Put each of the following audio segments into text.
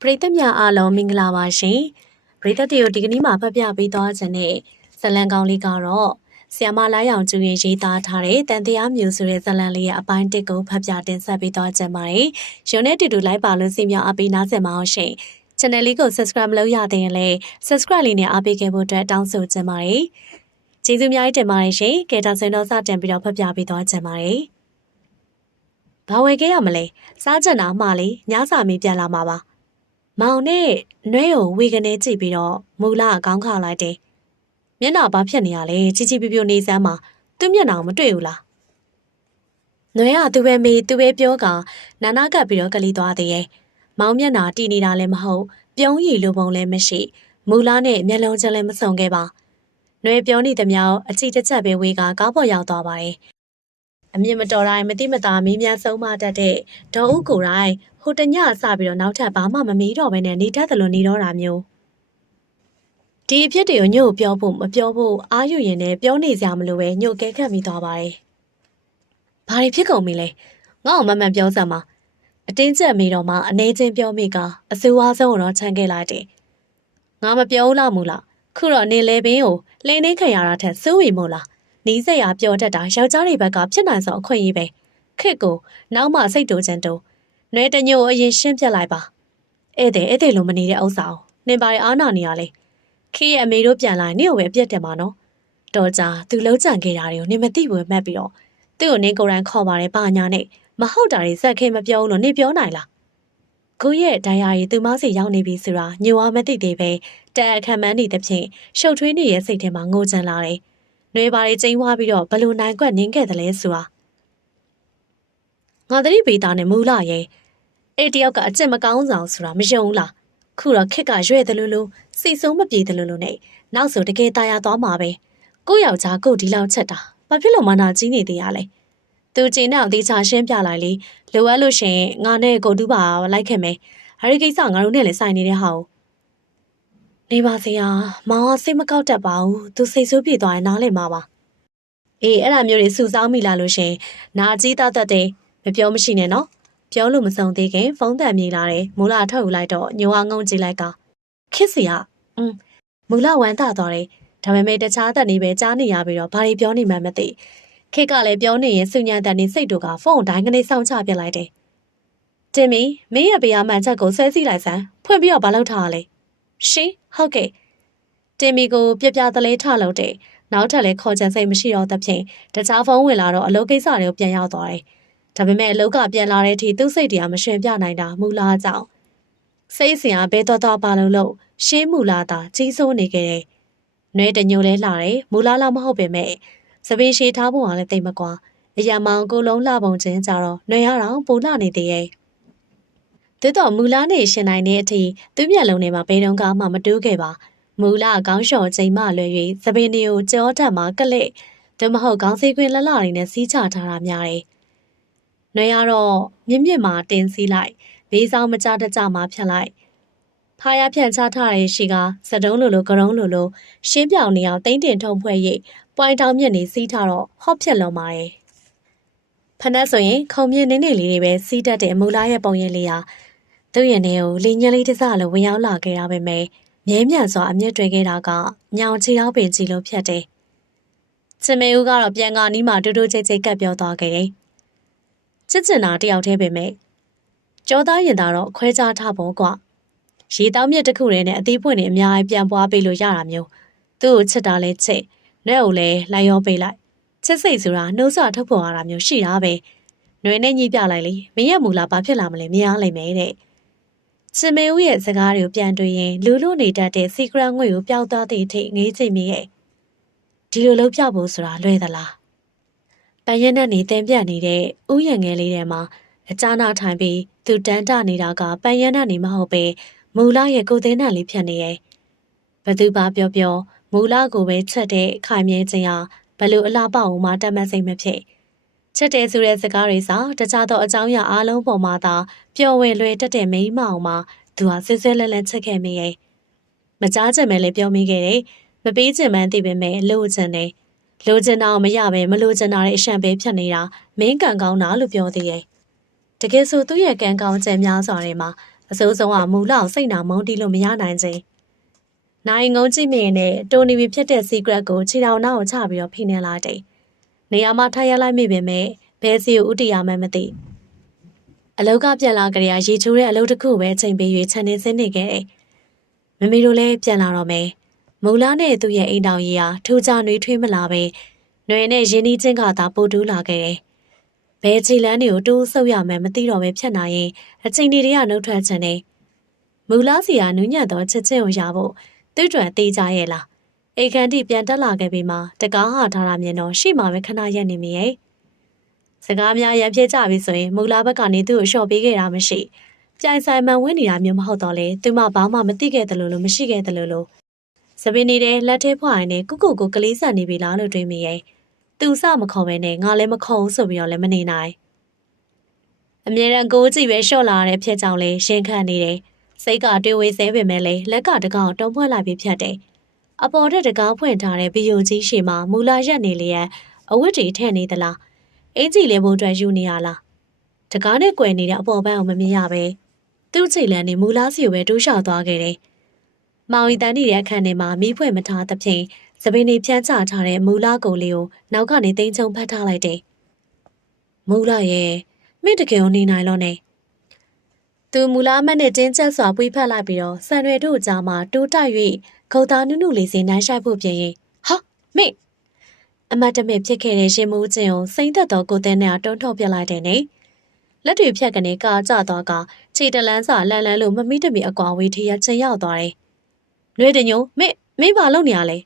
ပရိသတ်များအားလုံးမင်္ဂလာပါရှင်ပရိသတ်တွေကိုဒီကနေ့မှာဖတ်ပြပေးသွားခြင်းနဲ့ဇလံကောင်းလေးကတော့ဆီယမလာရောင်ကျူရင်ရေးသားထားတဲ့တန်တရားမျိုးဆိုတဲ့ဇလံလေးရဲ့အပိုင်းတစ်ကိုဖတ်ပြတင်ဆက်ပေးသွားခြင်းပါတယ်ရုံနဲ့တူတူလိုက်ပါလို့စီမြောက်အပေးနားဆင်ပါအောင်ရှင် channel လေးကို subscribe မလုပ်ရသေးရင်လည်း subscribe လေးနဲ့အားပေးခဲ့ဖို့အတွက်တောင်းဆိုခြင်းပါတယ်ကျေးဇူးများတင်ပါတယ်ရှင်ကဲဒါဆိုရင်တော့စတင်ပြီးတော့ဖတ်ပြပေးသွားခြင်းပါတယ်ဘာဝယ်ခဲ့ရမလဲစားကြနာမှလေညစာမီပြန်လာမှာပါမောင်နဲ့နှွဲကိုဝေကနေကြည့်ပြီးတော့မူလာကောင်းခါလိုက်တယ်။မျက်နှာဘာဖြစ်နေရလဲချီချီပြပြနေစမ်းမှာသူ့မျက်နှာမတွေ့ဘူးလား။နှွဲကသူပဲမေးသူပဲပြောကနာနာကပ်ပြီးတော့ကလေးသွားသေးရဲ့။မောင်မျက်နှာတီနေတာလည်းမဟုတ်ပြုံးရည်လိုပုံလည်းမရှိမူလာနဲ့မျက်လုံးချက်လည်းမစုံခဲ့ပါ။နှွဲပြောနေသည်များအချီတစ်ချက်ပဲဝေကကားပေါ်ရောက်သွားပါတယ်။အမြင်မတော်တိုင်းမတိမတာမင်းများဆုံးမတတ်တဲ့ဒေါ်ဦးကိုယ်တိုင်ဟိုတညအစပြီးတော့နောက်ထပ်ဘာမှမမီးတော့ဘဲနဲ့နေတတ်တယ်လို့နေတော့တာမျိုးဒီအဖြစ်တွေကိုညို့ပြောဖို့မပြောဖို့အားယူရင်လည်းပြောနေစရာမလိုပဲညို့ကဲခတ်မိသွားပါတယ်။ဘာတွေဖြစ်ကုန်ပြီလဲ။ငါ့ကိုမမှန်ပြောစမ်းပါ။အတင်းကျပ်မိတော့မှအနေချင်းပြောမိကအစူဝါဆုံးတော့ခြံခဲ့လိုက်တယ်။ငါမပြောလားမူလား။ခုတော့နေလေပင်ကိုလှိမ့်နှိမ့်ခံရတာထက်စိုးရိမ်မို့လား။နီးစက်ရပြောတတ်တာယောက်ျားတွေဘက်ကဖြစ်နိုင်ဆုံးအခွင့်အရေးပဲ။ခစ်ကိုနောက်မှစိတ်တူချင်တူနွေတညို့အရင်ရှင်းပြလိုက်ပါဧည့်သည်လိုမနေတဲ့ဥစ္စာကိုနင်ပါရအားနာနေရလေခေရဲ့အမေတို့ပြန်လာနင့်ကိုပဲအပြက်တယ်မှာနော်တော်ကြသူလုံးကြံခဲ့တာတွေကိုနင်မသိဘူးမှတ်ပြီးတော့သူ့ကိုနင်ကိုယ်တိုင်ခေါ်ပါတယ်ဘာညာနဲ့မဟုတ်တာတွေစက်ခဲမပြောဘူးလို့နင်ပြောနိုင်လားကိုရဲ့ဒိုင်ယာရီသူမစီရောက်နေပြီဆိုတာညိုအားမသိသေးပဲတန်အခမ်းမန်းနေတဲ့ဖြင့်ရှုပ်ထွေးနေတဲ့စိတ်ထဲမှာငိုချင်လာတယ်နွေပါရီကျင်းဝါပြီးတော့ဘလို့နိုင်ကွက်နင်းခဲ့တယ်လဲဆိုတာငါသတိပေးတာနဲ့မူလာရဲ့အဲ့တယောက်ကအကျင့်မကောင်းဆောင်ဆိုတာမယုံလားခုတော့ခက်ကရွဲ့တယ်လို့စိတ်ဆုံးမပြေတယ်လို့နဲ့နောက်ဆိုတကယ်ตายရသွားမှာပဲကိုယောက်ျားကိုဒီလောက်ချက်တာဘာဖြစ်လို့မနာကြီးနေသေးရလဲသူကျင်းတော့တေချာရှင်းပြလိုက်လေလိုအပ်လို့ရှင်ငါနဲ့ကိုတူးပါလိုက်ခဲ့မယ်ဟာဒီကိစ္စငါတို့နဲ့လည်းဆိုင်နေတဲ့ဟာကိုနေပါစေဟာမောင်ကစိတ်မကောက်တတ်ပါဘူးသူစိတ်ဆိုးပြေသွားရင်နားလည်မှာပါအေးအဲ့ဒါမျိုးတွေစူဆောင်းမိလာလို့ရှင်နာကြီးတတ်တဲ့မပြောမရှိနဲ့နော်ပြောလို့မဆုံးသေးခင်ဖုန်းတန်မြေလာတယ်မူလာထုတ်ယူလိုက်တော့ညိုအောင်ငုံကြည့်လိုက်ကခစ်စီကမူလာဝမ်းသာသွားတယ်ဒါပေမဲ့တခြားတက်နေပဲကြားနေရပြီးတော့ဘာတွေပြောနေမှန်းမသိခစ်ကလည်းပြောနေရင်စုညံတန်နေစိတ်တို့ကဖုန်းတိုင်းကနေစောင့်ချပြလိုက်တယ်တင်မီမင်းရဲ့ဘေးအမှန်ချက်ကိုဆွဲစီးလိုက်စမ်းဖွင့်ပြီးတော့ဘာလုပ်ထားရလဲရှင်ဟုတ်ကဲ့တင်မီကိုပြပြတလေးထလို့တဲ့နောက်ထပ်လည်းခေါ်ချင်စိတ်မရှိတော့တဲ့ဖြင့်တခြားဖုန်းဝင်လာတော့အလုပ်ကိစ္စတွေကိုပြန်ရောက်သွားတယ်ဒါပေမဲ့အလောက်ကပြန်လာတဲ့အထိသူ့စိတ်တရားမရှင်ပြနိုင်တာမူလာကြောင့်စိတ်အစဉ်အားဘဲတော့ပါလို့ရှင်းမူလာတာကြီးစိုးနေခဲ့တယ်။နှွဲတညိုလဲလှတယ်မူလာလာမဟုတ်ပေမဲ့စပင်းရှည်ထားဖို့ကလည်းတိတ်မကွာအရာမောင်ကိုလုံးလှပုံချင်းကြတော့နှွဲရအောင်ပူလှနေသေးရဲ့။သူတော့မူလာနေရှင်နိုင်တဲ့အထိသူ့မျက်လုံးထဲမှာဘယ်တော့မှမတိုးခဲ့ပါမူလာခေါင်းလျှော်ချိန်မှလွယ်၍စပင်းတွေကိုကြောထက်မှကလက်တမဟုတ်ခေါင်းစီးခွင်းလှလှတွေနဲ့စီးချထားတာများတယ်။နှွေရတော့မြင့်မြင့်မှာတင်စီးလိုက်ဘေးဆောင်မကြတကြမှာဖြတ်လိုက်ဖားရဖြန့်ချထားတဲ့ရှိကစတုံးလိုကရုံးလိုရှင်းပြောင်နေအောင်တိမ့်တင်ထုံဖွဲ့ရိပ်ပွိုင်တောင်မြင့်နေစီးထားတော့ဟော့ဖြက်လုံးပါတယ်ဖနက်ဆိုရင်ခုံမြင့်နေနေလေးတွေပဲစီးတတ်တဲ့မူလာရဲ့ပုံရိပ်လေးဟာသူ့ရင်ထဲကိုလင်းညလေးတစ်စလိုဝင်ရောက်လာခဲ့တာပဲမြဲမြံစွာအမျက်တွေ့ခဲ့တာကညောင်ချီရောက်ပင်ကြီးလိုဖြတ်တယ်ချင်မေဦးကတော့ပြန်ကနီးမှတူတူချိတ်ချိတ်ကပ်ပြောသွားခဲ့တယ်ချစ်ချင်တာတယောက်တည်းပဲမဲ့ကြောသားရင်သားတော့ခွဲခြားထားဖို့ကွာရေတောင်းမြက်တစ်ခုတည်းနဲ့အသေးပွင့်နေအများကြီးပြန်ပွားပေးလို့ရတာမျိုးသူ့ကိုချစ်တာလဲချစ်နဲ့ကိုလည်းလိုက်ရောပေးလိုက်ချစ်စိတ်ဆိုတာနှုတ်ဆွထုတ်ပေါ်ရတာမျိုးရှိတာပဲຫນွေနဲ့ညှိပြလိုက်လေမင်းရဲ့မူလာဘာဖြစ်လာမလဲမရလိမ့်မယ်တဲ့ချင်မေဦးရဲ့စကားတွေကိုပြန်တွေ့ရင်လူလူနေတတ်တဲ့စီကရက်ငွေကိုပျောက်သွားတဲ့အထိငေးချင်မိရဲ့ဒီလိုလုပ်ပြဖို့ဆိုတာလွယ်သလားပန်းရဲနဲ့နေတင်ပြတ်နေတဲ့ဥယျာဉ်ငယ်လေးထဲမှာအချာနာထိုင်ပြီးသူတန်းတနေတာကပန်းရဲနဲ့နေမဟုတ်ပဲမူလာရဲ့ကိုယ်သေးနှံလေးဖြတ်နေရဲ့ဘသူပါပြောမူလာကိုပဲချက်တဲ့ခိုင်မြဲခြင်းဟာဘလို့အလားပေါအောင်မှတတ်မှတ်စိတ်မဖြစ်ချက်တဲ့ဆိုတဲ့စကားတွေစာတခြားသောအကြောင်းအရာအလုံးပေါ်မှာသာပျော်ဝယ်လွယ်တတ်တဲ့မိန်းမအောင်မှာသူဟာဆွဆွဲလန်းလန်းချက်ခဲ့မိရဲ့မကြားချင်ပဲလည်းပြောမိခဲ့တယ်မပေးချင်မှန်းသိပေမဲ့လိုချင်တယ်လိုချင်တာမရပဲမလိုချင်တာရဲ့အရှံပဲဖြစ်နေတာမင်းကံကောင်းတာလို့ပြောသေးရဲ့တကယ်ဆိုသူ့ရဲ့ကံကောင်းချက်များစွာတွေမှာ အစိုးဆုံးကမူလောက်စိတ်နာမုန်းတီးလို့မရနိုင်ခြင်းနိုင်ငုံကြည့်မြင်နဲ့တိုနီဗီဖြစ်တဲ့ secret ကိုခြေထောင်နောက်ချပြီးတော့ဖိနေလာတယ်နေရာမှာထိုင်ရလိုက်မိပေမဲ့ဘဲစီကိုဥတီရမှန်းမသိအလောက်ကပြန်လာကြရရေချိုးတဲ့အလုပ်တစ်ခုပဲချိန်ပေး၍ခြံနေစင်းနေခဲ့တယ်မမေတို့လည်းပြန်လာတော့မယ်မူလာနဲ့သူ့ရဲ့အိမ်တောင်ကြီးဟာထူကြနှွေးထွေးမလာပဲနှွေနဲ့ရင်းနှီးချင်းကသာပို့တူးလာခဲ့တယ်ဘဲချီလန်းတွေကိုတိုးဆုပ်ရမယ်မသိတော့ပဲဖြတ်နိုင်ရင်အချိန်တွေကနှုတ်ထွက်ချင်တယ်မူလာစီကနူးညံ့သောချက်ချင်းကိုရဖို့သူ့တွင်တေးကြရဲ့လားအိမ်ခန်းတိပြန်တက်လာခဲ့ပြီးမှတကားဟာထားတာမြင်တော့ရှေ့မှာပဲခဏရက်နေမိရဲ့စကားများရံပြဲကြပြီဆိုရင်မူလာဘက်ကနေသူ့ကိုလျှော့ပေးခဲ့တာမရှိပြိုင်ဆိုင်မှန်ဝင်နေတာမျိုးမဟုတ်တော့လေသူမှဘာမှမသိခဲ့တယ်လို့မရှိခဲ့တယ်လို့စပင်းနေတဲ့လက်ထဲဖွာရင်းနဲ့ကုကုကိုကလေးဆန်နေပြီလားလို့တွေးမိရဲ့သူစမခေါ်ပဲနဲ့ငါလည်းမခေါ်ဘူးဆိုပြီးတော့လည်းမနေနိုင်အမြဲတမ်းကိုကြည့်ပဲလျှော့လာတဲ့ဖြစ်ကြောင်လဲရှင်းခန့်နေတယ်စိတ်ကတွေးဝေးဆဲပေမဲ့လည်းလက်ကတကောင်တုံးဖွက်လိုက်ပြီးဖြတ်တယ်အပေါ်တဲ့တကားဖွင့်ထားတဲ့ဗီယိုကြီးရှေ့မှာမူလာရက်နေလျက်အဝတ်တွေထည့်နေသလားအင်ကြီးလေးဖို့အတွက်ယူနေရလားတကားနဲ့ကွယ်နေတဲ့အပေါ်ပန်းအောင်မမြင်ရပဲသူ့ချိတ်လန်းနေမူလာစီကိုပဲတိုးလျှောက်သွားခဲ့တယ်မောင်ရီတန်းနေတဲ့အခန်းထဲမှာမီးဖွင့်မထားသဖြင့်စပင်းနေဖြန်းချထားတဲ့မူလာကိုလေးကိုနောက်ကနေတင်းချုံဖတ်ထားလိုက်တယ်မူလာရဲ့မင်းတကယ်ကိုနေနိုင်လို့နေသူမူလာမနဲ့တင်းကျပ်စွာပွေးဖက်လိုက်ပြီးတော့ဆန်ရွယ်တို့ကြားမှာတိုးတိုက်၍ခုတ်သားနုနုလေးစင်နှမ်းရှိုက်ဖို့ပြင်ရင်ဟာမင်းအမတ်တမဲ့ဖြစ်ခဲ့တဲ့ရှင်မိုးချင်းကိုစိမ့်သက်သောကိုတဲ့နဲ့တွန်းထုတ်ပြလိုက်တယ်နေလက်တွေဖြတ်ကနေကာကျသွားကခြေတလန်းစာလန်လန်းလို့မမိတမီအကွာဝေးထရချင်းရောက်သွားတယ်။နှွေးတညုံမင်းဘာလုပ်နေရလဲ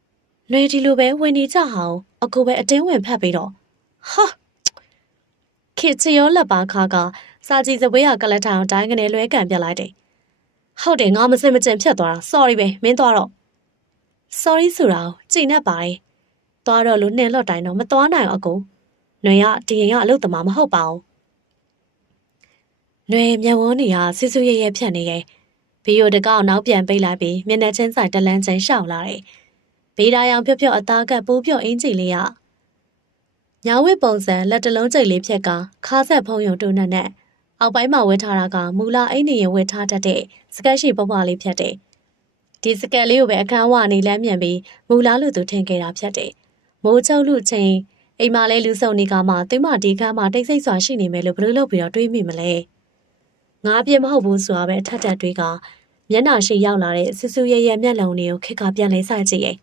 ။နှွေးဒီလိုပဲဝင်နေကြဟောင်းအကူပဲအတင်းဝင်ဖက်ပြီးတော့ဟာခေချရောလက်ပါခါကစာကြည့်စပွဲကကလထောင်တိုင်းကနေလွဲကန်ပြလိုက်တယ်။ဟုတ်တယ်ငါမစင်မကျင်ဖြတ်သွားတာ sorry ပဲမင်းသွားတော့ sorry ဆိုတာကိုကြည်နေပါတယ်။သွားတော့လို့နှင်လော့တိုင်းတော့မသွားနိုင်အောင်အကူ။နှွေကဒီရင်ကအလုပ်သမားမဟုတ်ပါဘူး။နှွေမျက်ဝန်းတွေကဆူဆူရဲရဲဖြတ်နေရဲ့ဘီယိုတကောက်နောက်ပြန်ပိတ်လိုက်ပြီးမျက်နှာချင်းဆိုင်တလန်းချင်းရှောက်လာတယ်။ဘေးဒါရောင်ဖြော့ဖြော့အသားကပိုးဖြော့အင်းကြီးလေးကညဝစ်ပုံစံလက်တလုံးကျိတ်လေးဖြက်ကခါဆက်ဖုံးယုံတူနဲ့အောက်ပိုင်းမှာဝတ်ထားတာကမူလာအိမ်နေရင်ဝတ်ထားတတ်တဲ့စကတ်ရှိပွားလေးဖြတ်တယ်။ဒီစကတ်လေးကိုပဲအခန်းဝနေလမ်းမြန်ပြီးမူလာလို့သူထင်ခဲ့တာဖြတ်တယ်။မိုးချုပ်လူချင်းအိမ်မှာလဲလူစုံနေကမှသူမဒီခန်းမှာတိတ်ဆိတ်စွာရှိနေမယ်လို့ဘယ်လိုလုပ်ပြီးတော့တွေးမိမလဲ။ငါပြင်းမဟုတ်ဘူးဆိုတာပဲထက်ထက်တွေးကမျက်နှာရှိရောက်လာတဲ့ဆူဆူရဲရဲမျက်လုံးတွေကိုခက်ကပြန်လဲဆိုင်ကြည့်ရဲ့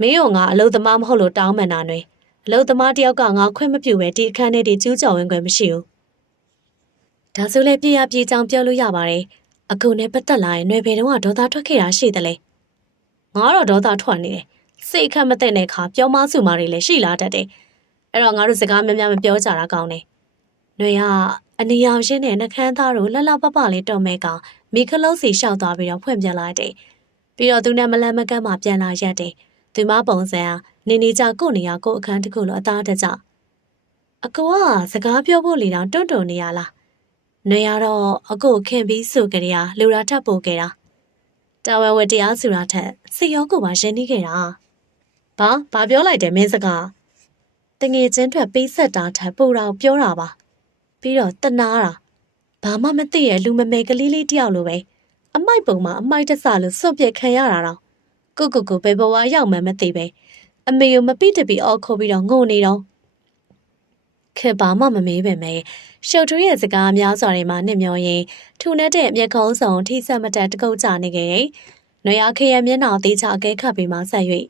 မင်းကငါအလုသမားမဟုတ်လို့တောင်းမှန်တာနွေအလုသမားတယောက်ကငါခွင့်မပြုပဲဒီအခန်းထဲဒီကျူးကျော်ဝင်ခွင့်မရှိဘူးဒါဆိုလည်းပြေရပြေချောင်ပြောလို့ရပါတယ်အကူနဲ့ပတ်သက်လာရင်ຫນွေဘယ်တော့ဒေါသထွက်ခဲ့တာရှိတယ်လေငါတော့ဒေါသထွက်နေတယ်စိတ်ခက်မသိတဲ့ခါပြောမဆူမာတွေလည်းရှိလာတတ်တယ်အဲ့တော့ငါတို့စကားများများမပြောကြတာကောင်းတယ်ຫນွေကအနေအောင်ရှင်းတဲ့နှကန်းသားတို့လှလှပပလေးတော်မဲကမိခလုံးစီရှောက်သွားပြီးတော့ဖွင့်ပြလိုက်တယ်ပြီးတော့သူနဲ့မလန့်မကန့်မှပြန်လာရက်တယ်သူမပုံစံနေနေကြကိုနေရကိုအခန်းတစ်ခုလိုအသားတကြအကူကစကားပြောဖို့လေတောင်တွန့်တုံနေရလားနေရတော့အကူခင်ပြီးဆိုကြရလူရာထပ်ပို့ခဲ့တာတာဝန်ဝတ္တရားဆိုတာထက်စိတ်ရောကိုပါရင်းနှီးခဲ့တာဘာပြောလိုက်တယ်မင်းစကားတငယ်ချင်းထွက်ပေးဆက်တာထက်ပိုတော့ပြောတာပါပြီးတော့တနာတာဘာမှမသိရဲ့လူမမဲကလေးလေးတယောက်လိုပဲအမိုက်ပုံမှာအမိုက်တဆလို့စွန့်ပစ်ခံရတာတော့ကိုဘယ်ဘဝရောက်မှမသိပဲအမေကိုမပိတပိအော်ခိုးပြီးတော့ငိုနေတော့ခေဘာမှမမေးပဲမဲရှုပ်ထွေးရဲ့စကားများစွာတွေမှာနှစ်မျောရင်ထူနှက်တဲ့မျက်ခုံးဆောင်ထိဆက်မတက်တကုတ်ကြနေခဲ့တယ်။နွေရခရမျက်နှာသေးချအကဲခတ်ပြီးမှဆက်၍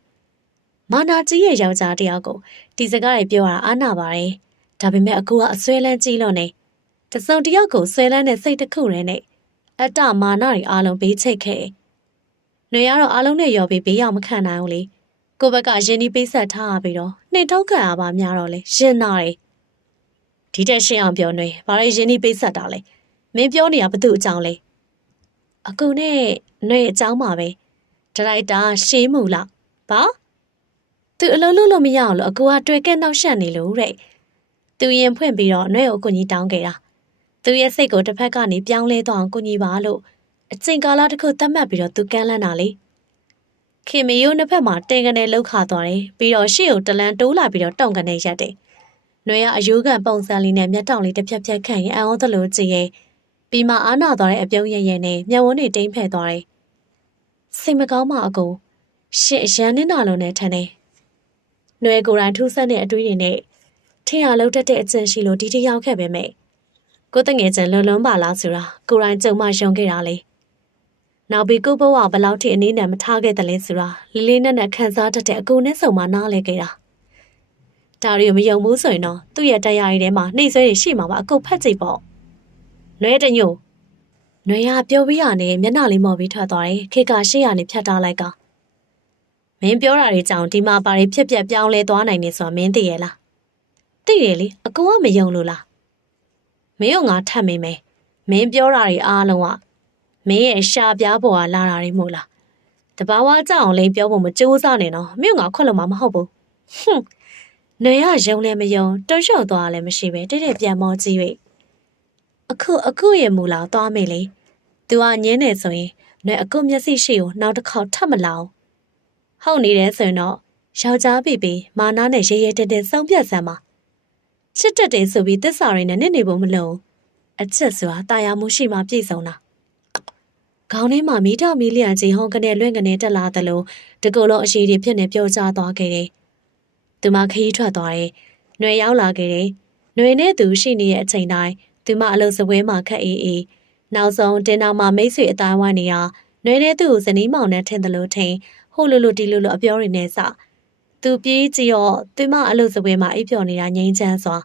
မာနာကြီးရဲ့ယောက်ျားတယောက်ကိုဒီစကားတွေပြောတာအားနာပါတယ်။ဒါပေမဲ့အကူကအဆွဲလန်းကြီးလို့နေတစုံတယောက်ကိုဆွဲလန်းတဲ့စိတ်တစ်ခုနဲ့အတ္တမာနတွေအားလုံးဘေးချိတ်ခဲ့။နွေရတော့အားလုံးနဲ့ရော်ပြီးဘေးရောက်မခံနိုင်ဘူးလေ။ကိုဘက်ကရင်းနှီးပေးဆက်ထားပြီးတော့နှင်ထုတ်ခံရပါများတော့လေရင်နာတယ်။ဒီတက်ရှင်းအောင်ပြောနေဘာလဲရင်းနှီးပေးဆက်တာလဲမင်းပြောနေတာဘသူ့အကြောင်းလဲအကူနဲ့ຫນွေအကြောင်းပါပဲဒရိုက်တာရှင်းမှုလားဘာသူအလုံးလို့မရအောင်လို့အကူကတွေ့ကဲနောက်ရှက်နေလို့တဲ့သူရင်ဖွင့်ပြီးတော့ຫນွေကိုအကူကြီးတောင်းခဲ့တာသူရဲ့စိတ်ကိုတစ်ဖက်ကနေပြောင်းလဲသွားအောင်ကူညီပါလို့အချိန်ကာလတစ်ခုသတ်မှတ်ပြီးတော့သူကမ်းလှမ်းတာလေခင်မယိုးနှစ်ဖက်မှာတင်ကနေလှုပ်ခါသွားတယ်ပြီးတော့ရှေ့ကိုတလန်တိုးလာပြီးတော့တောင့်ကနေရက်တယ်နှွေကအယိုးကန်ပုံစံလေးနဲ့မျက်တောင်လေးတစ်ဖြက်ဖြက်ခန့်ရင်အံ့ဩသလိုကြည့်ရဲ့ ပြီးမှအားနာသွားတဲ့အပြုံးရရဲနဲ့မျက်ဝန်းတွေတိမ်ဖက်သွားတယ်။စိတ်မကောင်းမှအကိုရှင့်ရန်နေတာလုံးနဲ့ထန်တယ်။ຫນွေကိုယ်တိုင်ထူးဆန်းတဲ့အတွေးတွေနဲ့ထင်ရလောက်တတ်တဲ့အကျင့်ရှိလို့ဒီတယောက်ခဲ့ပဲမဲ့ကိုတငယ်ချင်းလွန်လွန်ပါလားဆိုတာကိုယ်တိုင်ကြုံမှယုံခဲ့တာလေ။နောက်ပြီးကိုဘဝဘလောက်ထိအနေနဲ့မထားခဲ့တယ်လဲဆိုတာလေးလေးနက်နက်ခံစားတတ်တဲ့အကိုနဲ့ဆုံမှနားလဲခဲ့တာ။ဒါရီမယုံဘူးဆိုရင်တော့သူ့ရဲ့တရားရည်ထဲမှာနှိမ့်ဆွဲရရှိမှာပါအကုတ်ဖက်ကြည့်ပေါ့။နွဲတညို့နွေရပြောပြီးရနဲ့မျက်နှာလေးမော်ပြီးထွက်သွားတယ်ခေကရှေ့ရနေဖြတ်ထားလိုက်ကမင်းပြောတာတွေကြောင့်ဒီမှာပါရီဖြစ်ပြက်ပြောင်းလဲသွားနိုင်နေဆိုတာမင်းသိရဲ့လားသိတယ်လေအကူကမယုံလို့လားမင်းကငါထပ်မိမယ်မင်းပြောတာတွေအားလုံးကမင်းရဲ့ရှာပြားပေါ်ကလာတာတွေမို့လားတဘာဝကြောက်အောင်လိမ့်ပြောဖို့မကြိုးစားနဲ့နော်မင်းကခွက်လို့မှမဟုတ်ဘူးဟွန်းနွေရယုံလည်းမယုံတွန့်လျှော့သွားလည်းမရှိပဲတိတ်တိတ်ပြန်မောကြည့်၍အခုရဲ့မူလာသွားမေးလေသူကညင်းနေဆိုရင်နွေအခုမျက်စိရှိကိုနောက်တစ်ခေါက်ထပ်မလောင်ဟုတ်နေတယ်ဆိုရင်တော့ယောက်ျားပြီမာနာနဲ့ရဲရဲတဲတဲစောင့်ပြတ်စမ်းပါချစ်တက်တယ်ဆိုပြီးသစ္စာရင်းနဲ့နစ်နေဖို့မလုံးအချစ်ဆိုတာတာယာမှုရှိမှပြည့်စုံတာခေါင်းထဲမှာမီးတောက်မီးလျံကြီးဟောင်းကနေလွင့်ကနေတက်လာသလိုတကူလုံးအရှိတွေဖြစ်နေပျော်ကျသွားခဲ့တယ်သူမခရီးထွက်သွားတယ်နွေရောက်လာခဲ့တယ်နွေနဲ့သူရှိနေတဲ့အချိန်တိုင်းသူမအလုပ်စပွဲမှာခက်အေးနောက်ဆုံးတင်နာမှာမိတ်ဆွေအတိုင်းဝိုင်းနေရနွေနဲ့သူ့ကိုဇနီးမောင်နဲ့ထင်တယ်လို့ထင်ဟိုလိုတီလိုအပြောတွေနဲ့စသူပြေးကြည့်တော့သူမအလုပ်စပွဲမှာအိပ်ပျော်နေတာငြိမ်းချမ်းစွာ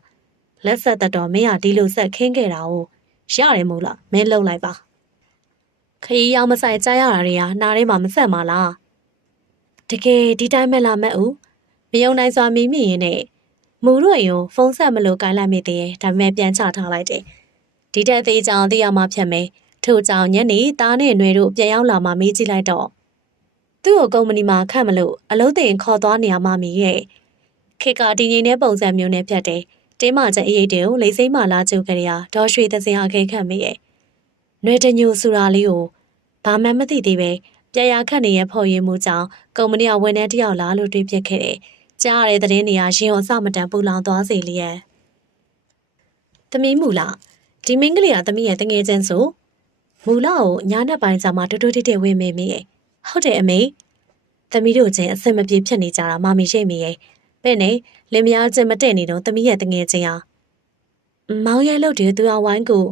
လက်ဆက်တော်မင်းကဒီလိုဆက်ခင်းခဲ့တာကိုရတယ်မို့လားမင်းလုံလိုက်ပါခရီးရောက်မဆိုင်ကြားရတာတွေကနားထဲမှာမဆက်ပါလားတကယ်ဒီတိုင်းမဲ့လားမက်ဦးမယုံနိုင်စွာမိမိရင်နဲ့မူတို့ရင်ဖုန်းဆက်မလို့ကိုင်းလိုက်မိသေးတယ်ဒါပေမဲ့ပြန်ချထားလိုက်တယ်ဒီတက်သေးချောင်းသိရမှဖြတ်မယ်ထို့ကြောင့်ညနေသားနဲ့ຫນွေတို့ပြန်ရောက်လာမှမေးကြည့်လိုက်တော့သူ့ကိုကုမ္ပဏီမှာခန့်မလို့အလုံးတင်ခေါ်သွားနေရမှမီရဲ့ခေကဒီငိမ့်တဲ့ပုံစံမျိုးနဲ့ဖြတ်တယ်တင်းမချက်အရေးတွေကိုလိမ့်စိမ့်မှလာကျုပ်ကြရဒေါ်ရွှေသစင်အခဲခတ်မိရဲ့ຫນွေတညိုဆိုတာလေးကိုဘာမှမသိသေးပဲပြရာခတ်နေရဖော်ရည်မှုကြောင့်ကုမ္ပဏီကဝန်ထမ်းတယောက်လာလို့တွေးပြခဲ့တယ်ကြားရတဲ့သတင်းတွေကရှင်အောင်အစမတန်ပူလောင်သွားစေလျက်သမီးမူလာဒီမင်းကလေးကသမီးရဲ့တငယ်ချင်းဆိုမူလာကိုညာနဲ့ပိုင်းစာမှာတူတူတိတိဝေးမေးမိရဲ့ဟုတ်တယ်အမေသမီးတို့ချင်းအဆင်မပြေဖြစ်နေကြတာမမီရှိမိရဲ့ပဲ့နေလင်မယားချင်းမတည့်နေတော့သမီးရဲ့တငယ်ချင်းဟာမောင်ရဲလို့တူသူအဝိုင်းကို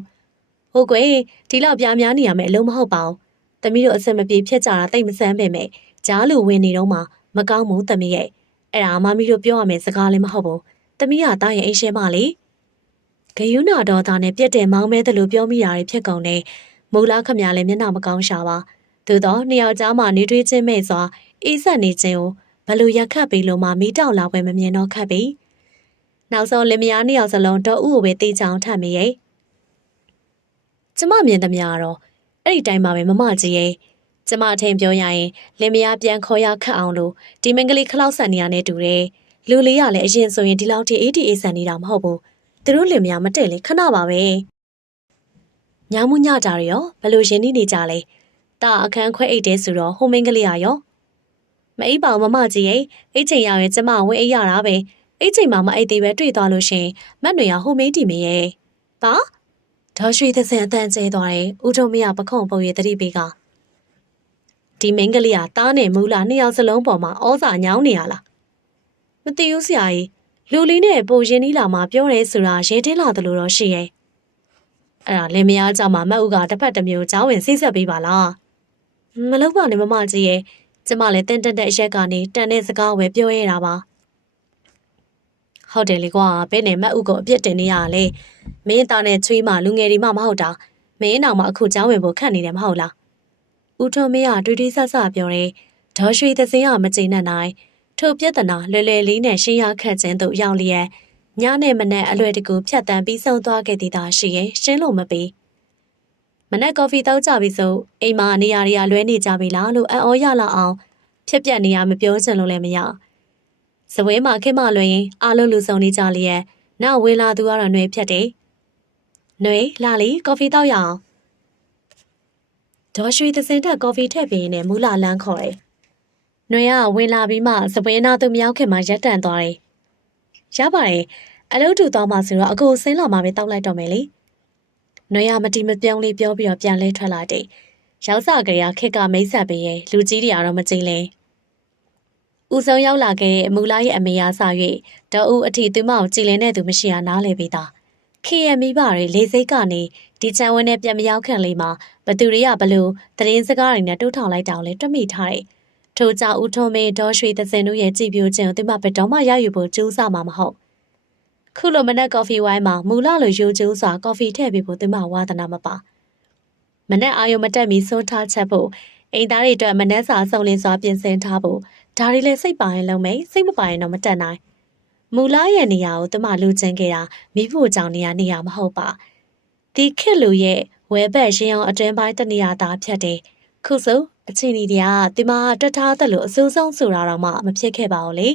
ဟုတ်ကွယ်ဒီလောက်ပြားများနေရမယ်အလုံးမဟုတ်ပါဘူးသမီးတို့အဆင်မပြေဖြစ်ကြတာတိတ်မဆန်းပဲမဲ့ကြားလူဝင်နေတော့မှမကောင်းဘူးသမီးရဲ့အဲ့ဒါမမီတို့ပြောရမယ်စကားလည်းမဟုတ်ဘူးသမီးကတားရဲ့အိမ်ရှဲမလေးဂယုနာတော်သားနဲ့ပြက်တဲ့မောင်းမဲတယ်လို့ပြောမိတာတွေဖြစ်ကုန်နေမူလာခမရလည်းမျက်နှာမကောင်းရှာပါသို့တော့နှစ်ယောက်ကြားမှာနေတွေးချင်းမဲ့စွာအေးဆက်နေခြင်းကိုဘလို့ရက်ခတ်ပြီးလို့မှမီးတောက်လာပွဲမမြင်တော့ခတ်ပြီနောက်ဆုံးလင်မယားနှစ်ယောက်စလုံးတော့ဥကိုပဲတေးချောင်းထပ်မိရဲ့ကျမမြင်သမျှတော့အဲ့ဒီတိုင်းမှာပဲမမကြီးရဲ့ကျမအထင်ပြောရရင်လင်မယားပြန်ခေါ်ရခတ်အောင်လို့ဒီမင်္ဂလိခလောက်ဆန်နေရတဲ့တူတယ်လူလေးရလည်းအရင်ဆိုရင်ဒီလောက်ထိအေးဆန်နေတာမဟုတ်ဘူးသူတို့လင်မယားမတည့်လေခဏပါပဲညမှုညတာရောဘလို့ရင်းနှီးနေကြလဲတာအခန်းခွဲအိတ်တဲဆိုတော့ဟိုမင်းကလေးရောမအိပ်ပါဘူးမမကြီးရဲ့အိတ်ချိန်ရရင်ကျမဝင်အိပ်ရတာပဲအိတ်ချိန်မှာမအိပ်သေးပဲတွေ့သွားလို့ရှင်မတ်နွေရဟိုမင်းတီမင်းရဲ့ဘာဒေါ်ရွှေသစင်အတန်ကျဲသွားတယ်ဦးထုံမရပခုံပုံရဲ့တတိပေးကဒီမင်းကလေးကတားနဲ့မူလာနှစ်ယောက်စလုံးပေါ်မှာဩစာညောင်းနေရလားမသိဘူးဆရာကြီးလူလေးနဲ့ပိုရင်းနှီးလာမှပြောရဲဆိုတာရဲတင်းလာတယ်လို့တော့ရှိရဲ့အဲ့ဒါလင်မယားကြောင့်မှမတ်ဦးကတစ်ဖက်တစ်မျိုးကြားဝင်စိတ်ဆက်ပေးပါလားမလုပ်ပါနဲ့မမကြီးရဲ့ကျမလည်းတင်းတက်တဲ့အရက်ကနေတန်တဲ့စကားဝယ်ပြောရတာပါဟုတ်တယ်လေကွာဘယ်နဲ့မတ်ဦးကိုအပြစ်တင်နေရလဲမင်းသားနဲ့ချွေးမလူငယ်တွေမှမဟုတ်တာမင်းနောက်မှအခုကြားဝင်ဖို့ခန့်နေတယ်မဟုတ်လားဦးထုံမရတွေ့တွေ့ဆဆပြောတယ်ဒေါ်ရွှေသစင်ကမကျေနပ်နိုင်ထို့ပြဿနာလွယ်လွယ်လေးနဲ့ရှင်းရခတ်ခြင်းသို့ရောက်လျက်ညနဲ့မနဲ့အလွယ်တကူဖြတ်တန်းပြီးဆုံးသွားခဲ့သည်သာရှိရင်ရှင်းလို့မပေးမနဲ့ကော်ဖီတောက်ကြပြီဆိုအိမ်မှာနေရာတွေကလွဲနေကြပြီလားလို့အံ့ဩရလာအောင်ဖြစ်ပြနေရမပြောချင်လို့လည်းမရစပွဲမှာခင်မလွင်ရင်အားလုံးလူစုံနေကြလျက်နောက်ဝေလာသူကတော့နှွေဖြတ်တယ်နှွေလာလီကော်ဖီတောက်ရအောင်ဒေါ်ရွှေသစင်တက်ကော်ဖီထည့်ပြီးနဲ့မူလာလန်းခေါ်တယ်။နှွေကဝင်လာပြီးမှစပွဲနာသူမရောက်ခင်မှာရက်တန့်သွားတယ်။ရပါတယ်။အလုပ်တူသွားမှဆိုတော့အကိုဆင်းလာမှပဲတောက်လိုက်တော့မယ်လေ နွေရမတီမပြောင်းလေးပြောပြီးတော့ပြန်လဲထွက်လာတယ်ရောက်စကြရခက်ကမိတ်ဆက်ပေးရဲ့လူကြီးတွေကတော့မကြိမ်လဲဦးဆုံးရောက်လာခဲ့တဲ့မူလာရဲ့အမေအားစာ၍ဒေါ်ဦးအထီသူမကိုကြည်လင်းတဲ့သူမရှိတာနားလေပေးတာခေရမိဘတွေလေစိတ်ကနေဒီချန်ဝင်းနဲ့ပြန်မရောက်ခင်လေးမှာဘသူတွေကဘလို့သတင်းစကားတွေနဲ့တိုးထောင်လိုက်တာကိုလည်းတွက်မိထားတယ်ထို့ကြောင့်ဦးထုံးမင်းဒေါ်ရွှေသစင်တို့ရဲ့ကြည်ပြိုခြင်းကိုသူမဘယ်တော့မှရယူဖို့ကြိုးစားမှာမဟုတ်ခုလိုမနက်ကော်ဖီဝိုင်းမှာမူလာလိုရိုးကျိုးစွာကော်ဖီထည့်ပေးဖို့သူမဝါသနာမပါမနက်အာရုံမတက်မီစွန်းထားချက်ဖို့အိမ်သားတွေအတွက်မနက်စာစုံလင်စွာပြင်ဆင်ထားဖို့ဒါတွေလည်းစိတ်ပါရင်လုံးမယ်စိတ်မပါရင်တော့မတက်နိုင်မူလာရဲ့နေရာကိုသူမလူချင်းခဲ့တာမိဖို့ကြောင့်နေရာမဟုတ်ပါဒီခက်လူရဲ့ဝဲဘက်ရင်အောင်အတွင်းပိုင်းတနေရာသားဖြတ်တယ်ခုဆိုအချင်းဒီတွေကဒီမှာတွတ်ထားသလိုအစိုးဆုံးဆိုတာတော့မှမဖြစ်ခဲ့ပါဘူးလေ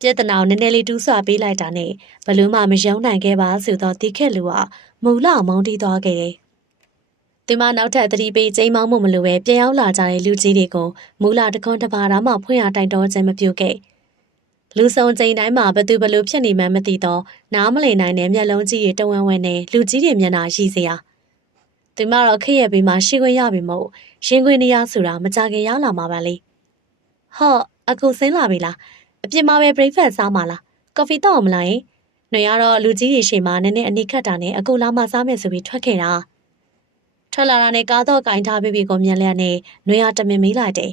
ပြဿနာကိုနည်းနည်းလေးတူးဆွပေးလိုက်တာနဲ့ဘလို့မှမယုံနိုင်ခဲ့ပါဆိုတော့ဒီခက်လူကမူလာမောင်းတီးသွားခဲ့တယ်ဒီမှာနောက်ထပ်သတိပေးချိန်မောင်းမှုမလိုပဲပြန်ရောက်လာကြတဲ့လူကြီးတွေကိုမူလာတခွန်းတစ်ပါးတော့မှဖွင့်ရတိုင်တော်ခြင်းမပြုခဲ့လူဆောင်ချိန်တိုင်းမှာဘသူဘလို့ဖြစ်နေမှန်းမသိတော့နားမလည်နိုင်တဲ့မျက်လုံးကြီးတွေတဝန်းဝန်းနဲ့လူကြီးတွေမျက်နှာရှိစရာဒီမှာတော့ခက်ရဲ့ဘေးမှာရှိခွင့်ရပြီမို့ရင်ခွင်နေရဆိုတာမကြခင်ရောက်လာမှာပါလေဟော့အခုဆင်းလာပြီလားအပြင်မှာပဲ breakfast စားမှာလားကော်ဖီတောက်မလားယင်ຫນွေကတော့လူကြီးတွေရှေ့မှာနည်းနည်းအနိခတ်တာနဲ့အခုလာမှစားမယ်ဆိုပြီးထွက်ခဲ့တာထွက်လာတာနဲ့ကားတော့ကင်ထားပြီးကိုမြက်လျက်နဲ့ຫນွေရတမင်မေးလိုက်တယ်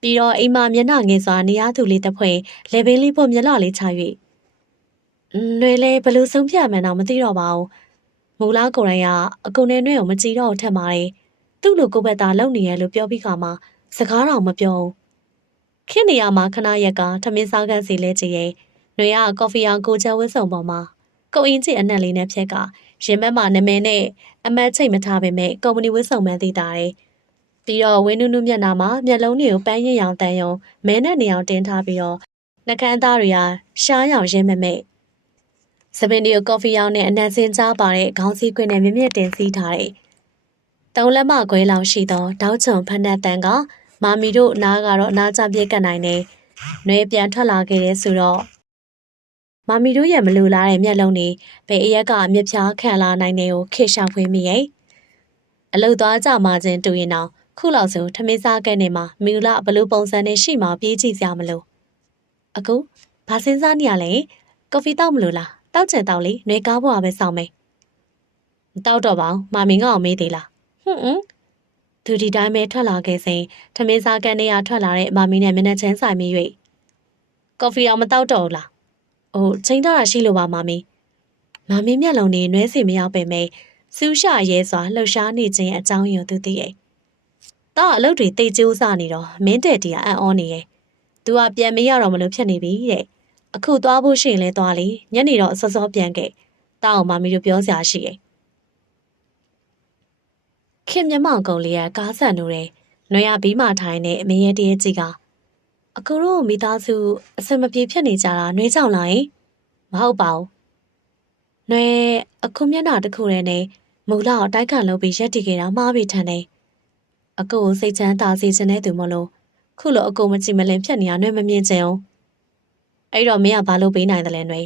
ပြီးတော့အိမ်မှာမျက်နှာငယ်စွာနေရသူလေးတစ်ဖွဲ့လေဘင်းလေးဖို့မျက်နှာလေးချ၍ຫນွေလေဘလို့ဆုံးဖြတ်မှန်းတော့မသိတော့ပါဘူးမူလာကိုရိုင်းကအကုန်နဲ့နှွဲကိုမကြည့်တော့ထက်ပါတယ်သူ့လိုကိုဘက်သားလုံနေရလို့ပြောပြီးခါမှစကားတော်မပြောဘူးခင်းနေရမှာခဏရက်ကထမင်းစားကန်စီလဲကြည့်ရဲ့ຫນွေရကော်ဖီအောင်ကိုချဲဝှစုံပေါ်မှာကုတ်အင်းချစ်အနက်လေးနဲ့ဖြက်ကရင်မက်မှာနမဲနဲ့အမတ်ချိတ်မထားပေမဲ့ကုမ္ပဏီဝှစုံမှန်းသိတာတယ်ပြီးတော့ဝင်းနုနုမျက်နှာမှာမျက်လုံးတွေကိုပန်းရင်ရောင်တန်ရုံမဲနဲ့နေအောင်တင်းထားပြီးတော့နှကန်းသားတွေကရှားရောင်ရင်းမဲ့စပင်ဒီကိုကော်ဖီရောင်နဲ့အနက်စင်းကြားပါတဲ့ခေါင်းစည်းခွင်းနဲ့မြင့်မြင့်တင်စီးထားတယ်သုံးလက်မခွဲလောက်ရှိသောတောက်ချုံဖက်နှက်တန်ကမာမီတို့နားကတော့အနားကျပြေးကတ်နိုင်နေနှွေပြန်ထွက်လာခဲ့တဲ့ဆိုတော့မာမီတို့ရဲ့မလူလားတဲ့မျက်လုံးတွေဘယ်အရက်ကအမြဖြားခံလာနိုင်တယ်ကိုခေရှောင်ဖွေးမိရဲ့အလုတ်သွားကြမှာချင်းတူရင်တော့ခုလောက်ဆိုထမင်းစားခဲ့နေမှာမီလာဘလူးပုံစံနဲ့ရှိမှပြေးကြည့်စရာမလိုအခုဘာစင်းစားနေရလဲကော်ဖီတောက်မလို့လားတောက်ချင်တောက်လေနှွေကားပေါ်ပဲစောင့်မယ်မတောက်တော့ပါဘူးမာမီငါ့အောင်မေးသေးလားသူဒီတိုင်းပဲထွက်လာခဲ့စဉ်ထမင်းစားကန်နေရထွက်လာတဲ့မာမီနဲ့မျက်နှာချင်းဆိုင်မိ၍ကော်ဖီအောင်မတောက်တော့ဘူးလားအိုးချိန်ထားတာရှိလို့ပါမာမီမျက်လုံးနဲ့နှွဲစီမရောက်ပေမဲ့စူးရှရဲစွာလှုပ်ရှားနေခြင်းအကြောင်းရင်းသူသိရဲ့တော့အလုပ်တွေတိတ်ကျိုးစားနေတော့မင်းတဲ့တီကအံ့ဩနေရဲ့သူကပြန်မရတော့မလို့ဖြစ်နေပြီတဲ့အခုသွားဖို့ရှိရင်လဲသွားလေညနေတော့စောစောပြန်ခဲ့တောက်အောင်မာမီတို့ပြောစရာရှိရဲ့ခင်မျက်မှောင်ကုံလေးကကားဆန်နိုးတယ်။နွေရဘီးမှထိုင်နေအမေရဲ့တည်းကြီးကအကူတို့မိသားစုအစမပြေဖြစ်နေကြတာနှွေးကြောင်လာရင်မဟုတ်ပါဘူး။နွေအခုမျက်နှာတစ်ခုတည်းနဲ့မူလာကိုတိုက်ခတ်လုပ်ပြီးရက်တည်ခဲ့တာမှားပြီထန်တယ်။အကူကိုစိတ်ချမ်းသာစေချင်တဲ့သူမလို့ခုလိုအကူမကြည့်မလင်ဖြစ်နေရနှွေမမြင်ချင်အောင်။အဲ့တော့မင်းကဘာလုပ်ပေးနိုင်တယ်လဲနှွေ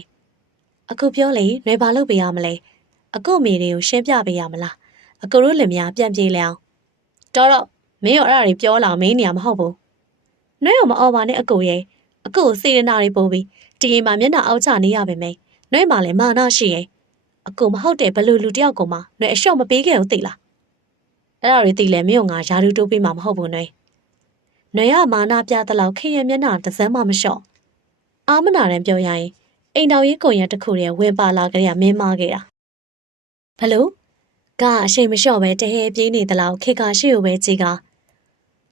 ။အခုပြောလေနှွေဘာလုပ်ပေးရမလဲ။အကူအမေတွေကိုရှင်းပြပေးရမလား။အကူတို့လင်မယားပြန်ပြေးလဲအောင်တော့မင်းရောအဲ့ဒါတွေပြောလာမင်းနေရမဟုတ်ဘူးနှွဲရောမအော်ပါနဲ့အကူရဲ့အကူကိုစေရနာတွေပို့ပြီးဒီအိမ်မှာမျက်နှာအောက်ချနေရပါမယ်နှွဲမှလည်းမာနရှိရဲ့အကူမဟုတ်တဲ့ဘလူလူတယောက်ကိုမှနှွဲအလျှော့မပေးခဲ့ဘူးသိလားအဲ့ဒါတွေသိလဲမင်းကငါယာဒူတိုးပေးမှာမဟုတ်ဘူးနှွဲရမာနပြတဲ့လောက်ခေရဲ့မျက်နှာတစ်စမ်းမှမလျှော့အာမနာတန်ပြောရရင်အိမ်တော်ရေးကွန်ရက်တစ်ခုတည်းဝင်ပါလာကြရမင်းမာခဲ့တာဘလို့ကအရှိန်မလျှော့ပဲတဟဲပြေးနေသလောက်ခေကရှိကိုပဲကြည်က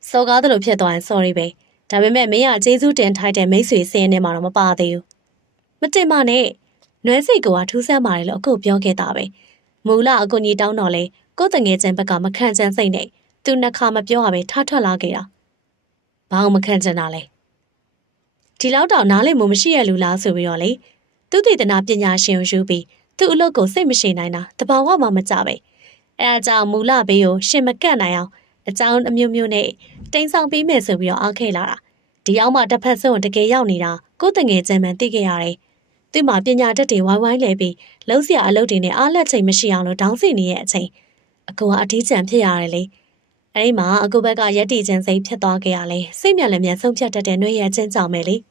စော်ကားတယ်လို့ဖြစ်သွားရင် sorry ပဲဒါပေမဲ့မင်းကကျေးဇူးတင်ထိုက်တဲ့မိတ်ဆွေစင်းထဲမှာတော့မပါသေးဘူးမတင်ပါနဲ့နွဲစိတ်ကထူးဆန်းပါတယ်လို့အခုပြောခဲ့တာပဲမူလအကူကြီးတောင်းတော့လေကိုယ်တငယ်ချင်းဘက်ကမခံချမ်းစိတ်နဲ့သူနှစ်ခါမပြောရပဲထားထွက်လာခဲ့တာဘာအောင်မခံချင်တာလဲဒီလောက်တော့နားလည်မှုမရှိရလူလားဆိုပြီးတော့လေသူတည်တနာပညာရှင်ကိုယူပြီးသူ့အလုပ်ကိုစိတ်မရှိနိုင်တာတဘာဝမှမကြပဲအဲအကြောင်းမူလဘေးကိုရှင်မကန့်နိုင်အောင်အကြောင်းအမျိုးမျိုးနဲ့တိမ်ဆောင်ပေးမယ်ဆိုပြီးတော့အားခဲလာတာဒီအောင်မှတစ်ဖက်ဆုံးတကယ်ရောက်နေတာကိုယ်တငယ်ချင်းမှန်သိခဲ့ရတယ်သူ သူ့မှာပညာတတ်တွေဝိုင်းဝိုင်းလဲပြီးလုံးစရာအလုပ်တွေနဲ့အားလက်ချိန်မရှိအောင်လို့တောင်းစီနေရဲ့အချိန်အကိုကအထီးကျန်ဖြစ်ရတယ်လေအဲဒီမှာအကိုဘက်ကရက်တီချင်းစိတ်ဖြစ်သွားခဲ့ရလေစိတ်မြလည်းမြန်ဆုံးဖြတ်တတ်တဲ့နှွေရဲ့ချင်းကြောင်ပဲလေ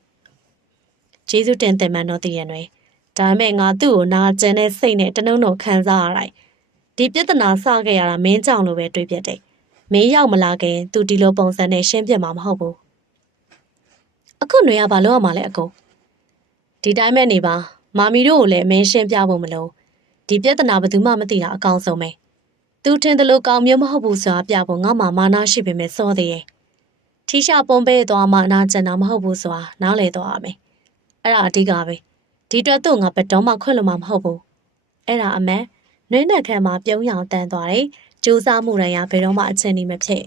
ကျေးဇူးတင်တယ်မှန်တော့တည်ရနှွေဒါပေမဲ့ငါသူ့ကိုနာကျင်တဲ့စိတ်နဲ့တနှုံခံစားရတိုင်းဒီပြဿနာစခဲ့ရတာမင်းကြောင့်လို့ပဲတွေးပြတယ်မင်းရောက်မလာခင်သူဒီလိုပုံစံနဲ့ရှင်းပြမှာမဟုတ်ဘူးအခုနှွေကဘာလို့ရမှာလဲအကိုဒီတိုင်းမဲ့နေပါမာမီတို့ကိုလည်းမင်းရှင်းပြဖို့မလို့ဒီပြဿနာဘယ်သူမှမသိတာအကောင်းဆုံးပဲသူထင်တယ်လို့ကောင်းမျိုးမဟုတ်ဘူးဆိုတာပြဖို့ငါမှမာနာရှိပေမဲ့စောသေးရဲ့ထီရှာပုံပေးသွားမှနာကျင်တာမဟုတ်ဘူးဆိုတာနားလည်သွားရမယ်အဲ့ဒါအဓိကပဲဒီအတွက်တော့ငါဘယ်တော့မှခွင့်လို့မှမဟုတ်ဘူးအဲ့ဒါအမှန်နှွေးနှက်ခံမှာပြုံးရောင်တန်းသွားတယ်ကြိုးစားမှုတိုင်းကဘယ်တော့မှအချင်းနေမဖြစ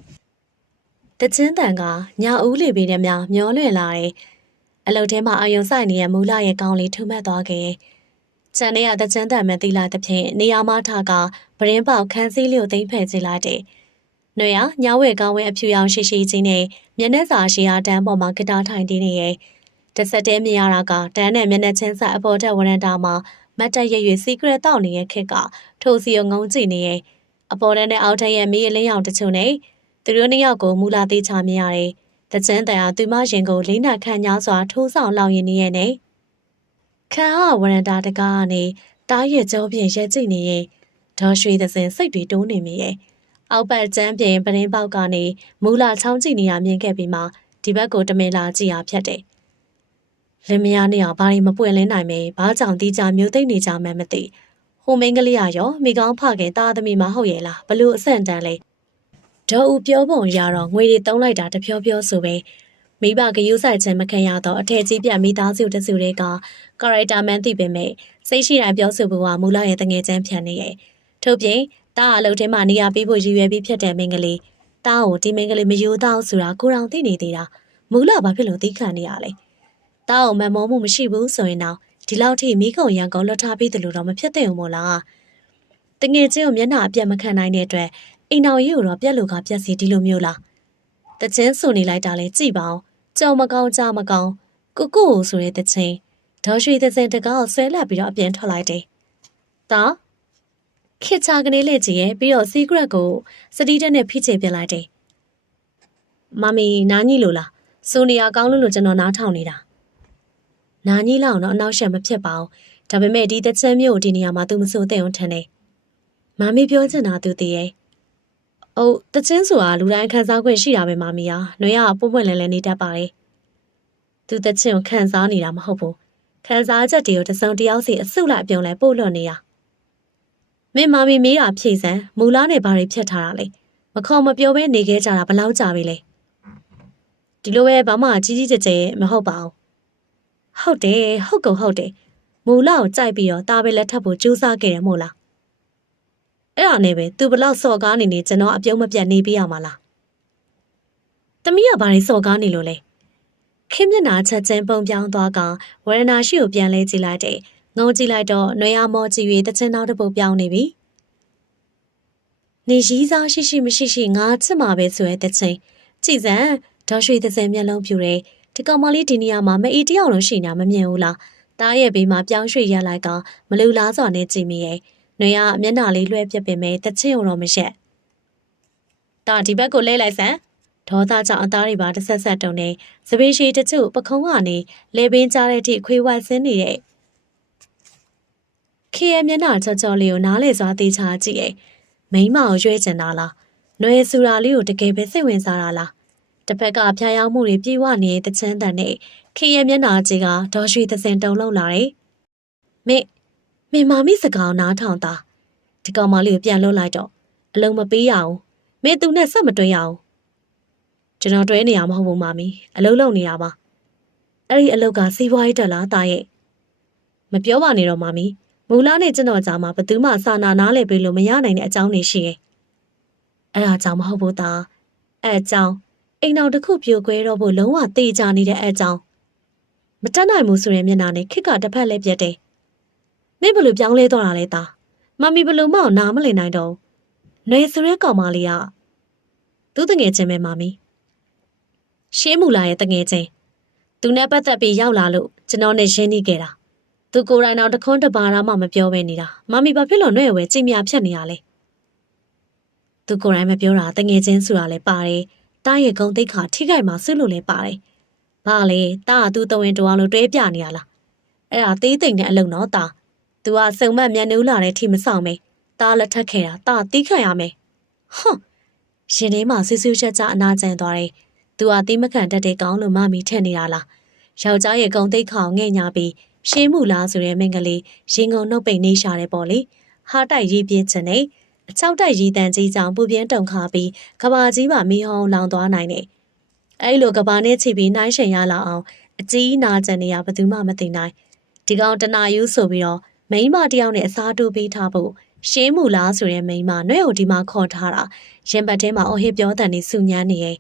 ်တချင်းတန်ကညာဦးလေပေးတဲ့များမျောလွင့်လာတယ်အလုတ်ထဲမှာအာယုံဆိုင်နေတဲ့မူလရဲ့ကောင်းလေးထုံမှတ်သွားခဲ့ချန်တဲ့ကတချမ်းတန်မဲ့တီလာတဲ့ဖြင့်နေရာမထားကပရင်းပေါက်ခန်းစည်းလျို့သိမ့်ဖယ်ကြလိုက်တယ်။နှွေရညဝဲကောင်းဝဲအဖြူရောင်ရှိရှိချင်းနဲ့မျက်နှာစာရှည်အားတန်းပေါ်မှာဂတာထိုင်တင်းနေရဲ့တဆက်တဲမြင်ရတာကတန်းနဲ့မျက်နှာချင်းဆက်အပေါ်ထက်ဝရန်တာမှာမတ်တက်ရွရွစီကရက်တောက်နေတဲ့ခက်ကထိုစီကိုငုံကြည့်နေရဲ့အပေါ်တန်းနဲ့အောက်ထက်ရဲ့မီးအလင်းရောင်တချို့နဲ့သူတို့နှစ်ယောက်ကိုမူလာသေးချမြင်ရတယ်။တချမ်းတန်ဟာသူမရင်ကိုလေးနာခန့်ညားစွာထိုးဆောင်လောင်ရင်းနေရဲ့နဲ့ခါဝရန်တာတကားကနေတားရဲ့ကြောပြင်ရဲကြည့်နေရင်ဒေါ်ရွှေသစင်စိတ်တွေတိုးနေမိရဲ့အောက်ဘက်ကျမ်းပြင်ပရင်းပေါက်ကနေမူလာချောင်းကြည့်နေရမြင်ခဲ့ပြီးမှဒီဘက်ကိုတမင်လာကြည့်ရဖြတ်တယ်လင်မယားနဲ့ဘာတွေမပွင့်လင်းနိုင်မဲဘာကြောင့်တီးကြမျိုးသိမ့်နေကြမှန်းမသိဟိုမင်းကလေးရောမိကောင်းဖခင်တာသမီမဟုတ်ရဲ့လားဘလို့အဆန့်တန်းလဲဒေါ်ဦးပြောပုံရတော့ငွေတွေတုံးလိုက်တာတဖြောဖြောဆိုပဲမိဘကယူဆိုင်ခြင်းမခံရတော့အထက်ကြီးပြမိသားစုတစုတွေကကာရိုက်တာမန်သိပေမဲ့စိတ်ရှိတိုင်းပြောဆိုဖို့ကမူလရဲ့တငယ်ချင်းဖြန်နေရဲ့ထို့ပြင်တားအလုပ်ထဲမှာနေရာပေးဖို့ရည်ရွယ်ပြီးဖြစ်တဲ့မင်းကလေးတားကိုဒီမင်းကလေးမယူတော့ဆိုတာကိုတောင်သိနေသေးတာမူလဘာဖြစ်လို့သိခံနေရလဲတားကိုမမောမှုမရှိဘူးဆိုရင်တော့ဒီလောက်ထိမိကုံရန်ကုန်လွတ်ထားပြီးတယ်လို့တော့မဖြစ်သင့်ဘူးမို့လားတငယ်ချင်းကိုမျက်နှာအပြတ်မခံနိုင်တဲ့အတွက်အိမ်တော်ကြီးကိုတော့ပြက်လို့ကပြက်စီဒီလိုမျိုးလားတချင်းဆူနေလိုက်တာလဲကြည်ပါအောင်ကြောင်မကောင်းကြားမကောင်းကိုကိုဆိုတဲ့တချင်းဒေါ်ရွှေသစင်တကားကိုဆွဲလက်ပြီးတော့အပြင်ထွက်လိုက်တယ်။ဒါခစ်ချာကနေလေကြည့်ရဲ့ပြီးတော့စီဂရက်ကိုစတီးတက်နဲ့ဖိချေပြလိုက်တယ်။မမီနားကြီးလို့လားဆိုနီယာကောင်းလို့ကျွန်တော်နားထောင်နေတာ။နားကြီးလောက်တော့အနောက်ရှက်မဖြစ်ပါဘူး။ဒါပေမဲ့ဒီတချင်းမျိုးဒီနေရာမှာသူမဆိုတဲ့အောင်ထန်တယ်။မမီပြောချင်တာသူသိရဲ့။အိုးတချင်းဆိုတာလူတိုင်းခံစား권ရှိတာပဲမမီယာ။နှွေရပွပွင့်လဲလဲနေတတ်ပါတယ်။သူတချင်းကိုခံစားနေတာမဟုတ်ဘူး။ခံစားချက်တွေကိုတစုံတယောက်စီအစုလိုက်ပြုံလဲပို့လွတ်နေရမင်းမမီမေးတာဖြေစမ်းမူလားနဲ့ဘာတွေဖြစ်ထားတာလဲမခေါ်မပြောဘဲနေခဲ့ကြတာဘလောက်ကြာပြီလဲဒီလိုပဲဘာမှကြီးကြီးကျယ်ကျယ်မဟုတ်ပါဘူးဟုတ်တယ်ဟုတ်ကုန်ဟုတ်တယ်မူလားကိုကြိုက်ပြီးတော့တာပဲလက်ထပ်ဖို့ကြိုးစားခဲ့တယ်မို့လားအဲ့ဒါနဲ့ပဲသူဘလောက်စော်ကားနေနေကျွန်တော်အပြုံးမပြတ်နေပြရမှာလားတမီးကဘာတွေစော်ကားနေလို့လဲခင်းမျက်နှာချက်ချင်းပုံပြောင်းသွားကဝရဏရှိကိုပြန်လဲကြည့်လိုက်တယ်ငုံကြည့်လိုက်တော့နွေရမောကြည့်၍တချင်းနောက်တစ်ပုတ်ပြောင်းနေပြီနေရီးစားရှိရှိမရှိရှိငါချစ်မှာပဲဆိုရဲတချင်းကြည်စံဒေါ်ရွှေသစင်မျက်လုံးပြူတယ်ဒီကောင်မလေးဒီနေရာမှာမအီတယောက်လုံးရှိနေတာမမြင်ဘူးလားတားရဲ့ဘေးမှာပြောင်းရွှေ့ရလိုက်ကမလူလားစွာနဲ့ကြည့်မိရဲ့နွေရမျက်နှာလေးလွှဲပြစ်ပင်မဲ့တချင်းုံတော့မရက်တာဒီဘက်ကိုလဲလိုက်စမ်းဒေါသကြောင့်အသားတွေပါတဆက်ဆက်တုံနေစပင်းရှိတချို့ပခုံးကနေလေပင်းကြားတဲ့အထိခွေးဝိုက်ဆင်းနေတဲ့ခေရဲ့မျက်နှာချောချောလေးကိုနားလေစွာသေးချာကြည့်ရဲ့မိန်းမကိုရွေးကျင်တာလားနွေဆူရာလေးကိုတကယ်ပဲစိတ်ဝင်စားတာလားတစ်ဖက်ကဖျားယောင်းမှုတွေပြေဝနေတဲ့တချမ်းတန်နဲ့ခေရဲ့မျက်နှာကြီးကဒေါ်ရွှေသစင်တုံလုံးလာတယ်မင်းမာမိစကားနားထောင်တာဒီကောင်မလေးကိုပြန်လွတ်လိုက်တော့အလုံးမပေးရအောင်မင်းသူနဲ့ဆက်မတွဲရအောင်ကျွန်တော်တွဲနေရမဟုတ်ဘူးမမီအလုံးလုံးနေတာပါအဲ့ဒီအလုတ်ကစီးပွားရေးတက်လားတာရဲ့မပြောပါနဲ့တော့မမီမူလာနဲ့ကျွန်တော်ကြားမှာဘယ်သူမှစာနာနားလဲပေးလို့မရနိုင်တဲ့အကြောင်းတွေရှိရဲ့အဲ့ဒါကြောင့်မဟုတ်ဘူးသားအဲ့ကြောင့်အိမ်တော်တစ်ခုပြိုကွဲတော့ဖို့လုံးဝတေးကြနေတဲ့အဲ့ကြောင့်မတက်နိုင်ဘူးဆိုရင်မျက်နှာနဲ့ခစ်ကတစ်ဖက်လဲပြတ်တယ်မင်းဘလို့ပြောင်းလဲသွားတာလဲသားမမီဘလို့မအောင်နားမလည်နိုင်တော့နှွေဆိုရဲကောင်မလေးကသူ့တငယ်ချင်းပဲမမီရှင်းမူလာရဲ့တငယ်ချင်းသူနဲ့ပတ်သက်ပြီးရောက်လာလို့ကျွန်တော်နဲ့ရင်းနှီးခဲ့တာ သူကိုယ်တိုင်တော့တခွန်းတပါးမှမပြောဘဲနေတာမမီဘာဖြစ်လို့နှဲ့ဝဲကြင်မြဖြတ်နေရလဲသူကိုယ်တိုင်မပြောတာတငယ်ချင်းဆိုတာလည်းပါတယ်တားရဲ့ဂုံတိတ်ခါထိခိုက်မှဆွလို့လည်းပါတယ်ဘာလဲတားကသူ့တဝင်းတော်လို့တွဲပြနေရလားအဲ့ဒါသေးသိမ့်တဲ့အလုပ်နော်တားသူကစုံမက်မြန်နူးလာတဲ့ထိမဆောင်မေတားလက်ထက်ခဲ့တာတားတီးခံရမယ်ဟွန်းရှင်ထဲမှာဆူဆူချက်ချက်အနာကျန်သွားတယ်သူကတီးမခံတတ်တဲ့ကောင်းလို့မမီထက်နေတာလားယောက်ျားရဲ့ဂုံတိတ်ခေါင်ငဲ့ညာပြီးရှင်းမှုလားဆိုတဲ့မိန်းကလေးရင်ကုန်နှုတ်ပိတ်နေရှာတယ်ပေါ့လေဟာတိုက်ရေးပြင်းချင်နေအချောက်တိုက်ရည်တန်ကြီးကြောင့်ပူပြင်းတုန်ခါပြီးကဘာကြီးမှာမီးဟုံးလောင်သွားနိုင်တယ်အဲ့လိုကဘာနဲ့ချိပြီးနှိုင်းရှင်ရလောက်အောင်အကြီးနာကျန်နေရဘသူမှမသိနိုင်ဒီကောင်တနာယူဆိုပြီးတော့မိန်းမတယောက်နဲ့အစားတိုးပေးထားဖို့ရှင်းမှုလားဆိုတဲ့မိန်းမနှွဲ့ကိုဒီမှာခေါ်ထားတာရင်ဘတ်ထဲမှာအော်ဟစ်ပြောတဲ့နေစုညမ်းနေရဲ့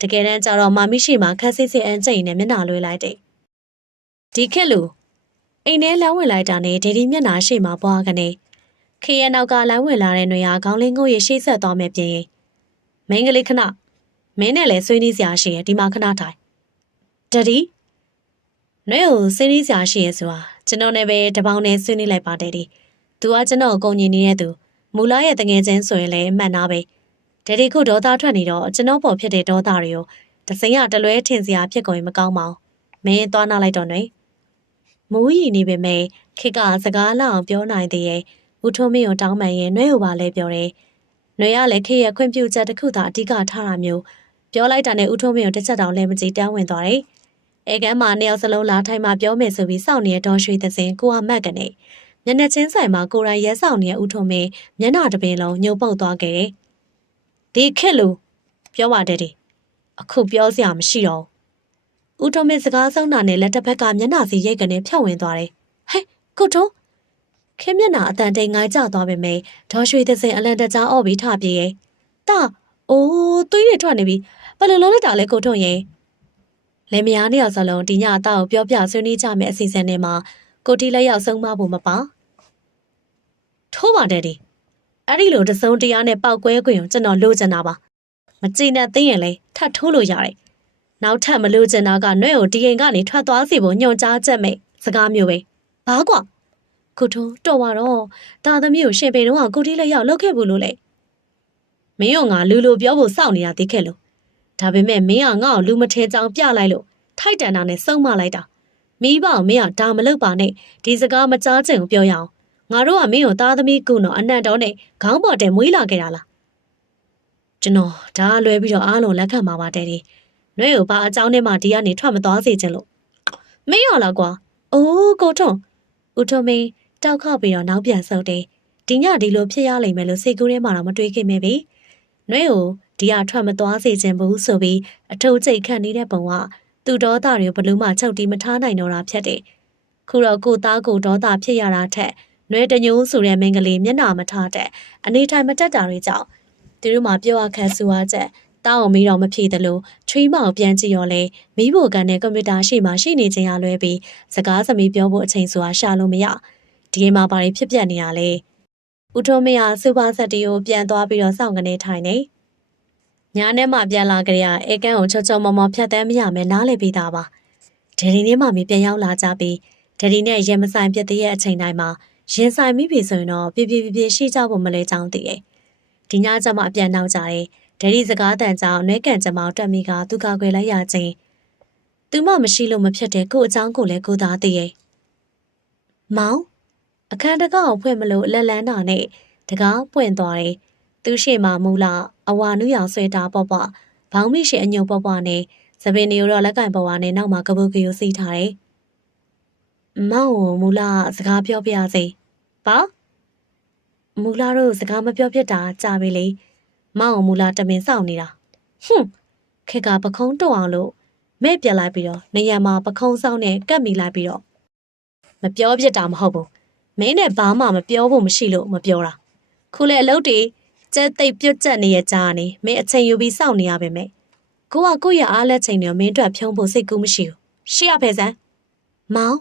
တကယ်တမ်းကျတော့မမရှိမှခက်စစ်စစ်အန်ကျိန်နဲ့မျက်နှာလွှဲလိုက်တယ်ဒီခက်လို့အိမ်ထဲလမ်းဝင်လိုက်တာနဲ့ဒေဒီမျက်နှာရှိမှပွားကနေခေရနောက်ကလမ်းဝင်လာတဲ့ຫນွေဟာခေါင်းလင်းကိုရရှေ့ဆက်သွားမယ်ပြင်မင်းကလေးခဏမင်းနဲ့လည်းဆွေးနွေးစရာရှိရဲ့ဒီမှာခဏထိုင်ဒဒီနှွေကိုဆွေးနွေးစရာရှိရဲ့ဆိုတာကျွန်တော်နဲ့ပဲတပေါင်းနဲ့ဆွေးနွေးလိုက်ပါတယ်ဒီသူကကျွန်တော်အကုန်ညီနေတဲ့သူမူလာရဲ့တငယ်ချင်းဆိုရင်လည်းအမှန်သားပဲဒဒီခုဒေါသထွက်နေတော့ကျွန်တော်ပေါ်ဖြစ်တဲ့ဒေါသတွေကိုတစိမ့်ရတလွဲထင်စရာဖြစ်ကုန်ရင်မကောင်းပါဘူးမင်းသွားနာလိုက်တော့နှွေမိုးရီနေပေမဲ့ခေကစကားလောက်အောင်ပြောနိုင်သေးရဲ့ဦးထုံးမင်းကိုတောင်းပန်ရင်နှွဲကိုပါလဲပြောတယ်။နှွဲရလည်းခေရဲ့ခွင့်ပြုချက်တစ်ခုသာအဓိကထားတာမျိုးပြောလိုက်တာနဲ့ဦးထုံးမင်းကိုတစ်ချက်တောင်လဲမကြည့်တန်းဝင်သွားတယ်။အဲကမ်းမှာနှစ်ယောက်စလုံးလာထိုင်မှပြောမယ်ဆိုပြီးစောင့်နေတဲ့ဒေါ်ရွှေသစင်ကိုကမတ်ကနေမျက်နှာချင်းဆိုင်မှာကိုယ်တိုင်ရဲဆောင်နေတဲ့ဦးထုံးမင်းမျက်နှာတစ်ပင်လုံးညှို့ပုတ်သွားခဲ့တယ်။ဒီခက်လို့ပြောပါတဲ့အခုပြောစရာမရှိတော့ဘူး။ဦးထုံးမင်းစကားဆုံးတာနဲ့လက်တစ်ဖက်ကမျက်နှာစီရိတ်ကနေဖြောက်ဝင်သွားတယ်။ဟဲ့ကိုထုံးခင်းမျက်နှာအတန်တိန်ငိုင်းကျသွားပေမဲ့ဒေါ်ရွှေသစင်အလန်တကြားအော့ပြီးထပြေးရဲ့တာအိုးသွေးတွေထွက်နေပြီဘယ်လိုလုပ်လိုက်တာလဲကိုထုံးရဲ့လေမယားနှစ်ယောက်စလုံးဒီညအသားကိုပြောပြဆွေးနွေးကြမယ့်အစီအစဉ်တွေမှာကိုတီလက်ရောက်ဆုံးမဖို့မပါထိုးပါတယ်ဒီအဲ့ဒီလိုတစုံတရားနဲ့ပောက်ကွဲခွင့်ကိုကျွန်တော်လိုချင်တာပါမကြည်နဲ့သိရင်လေထပ်ထိုးလို့ရတယ်နောက်ထပ်မလိုချင်တာကနှွဲကိုဒီအိမ်ကနေထွက်သွားစီဖို့ညွှန်ကြားချက်မဲ့စကားမျိုးပဲဘာကွာကိုထုံးတော်ပါတော့တာသမီးကိုရှင်ပေတော့ကိုတီလက်ရောက်လောက်ခဲ့ဘူးလို့လေမင်းကငါလူလိုပြောဖို့စောင့်နေတာသိခဲ့လို့ဒါပေမဲ့မင်းကငါ့ကိုလူမထဲကြောင်ပြလိုက်လို့ထိုက်တန်တာနဲ့စုံမလိုက်တာမိဘကိုမင်းကဒါမလုပ်ပါနဲ့ဒီစကားမကြားချင်ကိုပြောရအောင်ငါတို့ကမင်းကိုသားသမီးကုနော်အနံ့တော်နဲ့ခေါင်းပေါ်တဲမွေးလာခဲ့တာလားကျွန်တော်ဒါလွယ်ပြီးတော့အားလုံးလက်ခံပါပါတဲ့ဒီနှွဲကိုဘာအကြောင်းနဲ့မှဒီကနေထွက်မသွားစေချင်လို့မင်းရလားကွာအိုးကိုထုံဦးထုံမင်းတောက်ခောက်ပြီးတော့နောက်ပြန်ဆုပ်တယ်ဒီညဒီလိုဖြစ်ရလိမ့်မယ်လို့စိတ်ကူးထဲမှာတော့မတွေးခဲ့မိပြီနှွဲကိုဒီကထွက်မသွားစေချင်ဘူးဆိုပြီးအထုပ်ကျိတ်ခတ်နေတဲ့ပုံကသူ့ဒေါသတွေဘလို့မှချုပ်တီးမထားနိုင်တော့တာဖြစ်တယ်ခုတော့ကိုသားကိုဒေါသဖြစ်ရတာထက်နှွဲတညိုးဆိုတဲ့မိန်းကလေးမျက်နှာမထားတဲ့အနေထိုင်မတက်တာတွေကြောင့်သူတို့မှပြောအခက်ဆူအားချက်တောင်းအောင်မီးတော့မဖြေသလိုချွေးမောင်ပြန်ကြည့်ရောလဲမီးဖို့ကန်တဲ့ကွန်ပျူတာရှိမှရှိနေခြင်းရလွဲပြီးစကားသမီးပြောဖို့အချိန်ဆိုတာရှာလို့မရဒီမှာဘာတွေဖြစ်ပြနေရလဲဦးထုံးမရစူပါဆက်တီကိုပြန်သွားပြီးတော့စောင့်ကနေထိုင်နေညာနဲ့မှပြန်လာကြရအေကန်းကိုချောချောမောမောဖြတ်တန်းမရမယ်နားလည်ပြီးသားပါဒယ်ဒီနဲ့မှပြန်ရောက်လာကြပြီးဒယ်ဒီနဲ့ရင်မဆိုင်ပြတဲ့ရဲ့အချိန်တိုင်းမှာရင်ဆိုင်မိပြီဆိုရင်တော့ပြပြရှိကြဖို့မလဲကြောင်းသိရဲ့ဒီညကျမှအပြန်နောက်ကြတယ်ဒယ်ဒီစကားတန်ကြောင်နှဲကန်ကြမောင်တက်မိကသူကခွေလိုက်ရချင်းသူမှမရှိလို့မဖြစ်တဲ့ကို့အကြောင်းကိုလည်းကိုသားသိရဲ့မောင်အခန်းတကားကိုဖွင့်မလို့လက်လန်းတာနဲ့တကားပွင့်သွားတယ်သူရှိမှမူလာအဝါနုရောင်ဆွဲတာပေါ့ပေါ့ဘောင်းမိရှိအညုံပေါ့ပေါ့နဲ့သပင်တွေကိုတော့လက်ကင်ပေါ်ဝါနဲ့နောက်မှာကပုတ်ကယူစီးထားတယ်မောင်ကိုမူလာစကားပြောပြရစေဘာမူလာတို့စကားမပြောပြတာကြာပြီလေမောင်ကိုမူလာတမင်စောင့်နေတာဟွန်းခေကပခုံးတော့အောင်လို့မဲ့ပြလိုက်ပြီးတော့နေရမှာပခုံးဆောင်နဲ့ကတ်မိလိုက်ပြီးတော့မပြောပြတာမဟုတ်ဘူးမင်းနဲ့ဘာမှမပြောဖို့မရှိလို့မပြောတာခုလေအလုပ်တွေကျက်သိပ်ပြုတ်ကျက်နေရကြနေမင်းအချိန်ယူပြီးစောင့်နေရပါမယ်ကိုကကိုယ့်ရဲ့အားလက်ချိန်တွေမင်းတို့ဖြုံးဖို့စိတ်ကူးမရှိဘူးရှေ့ရဖဲစမ်းမောင်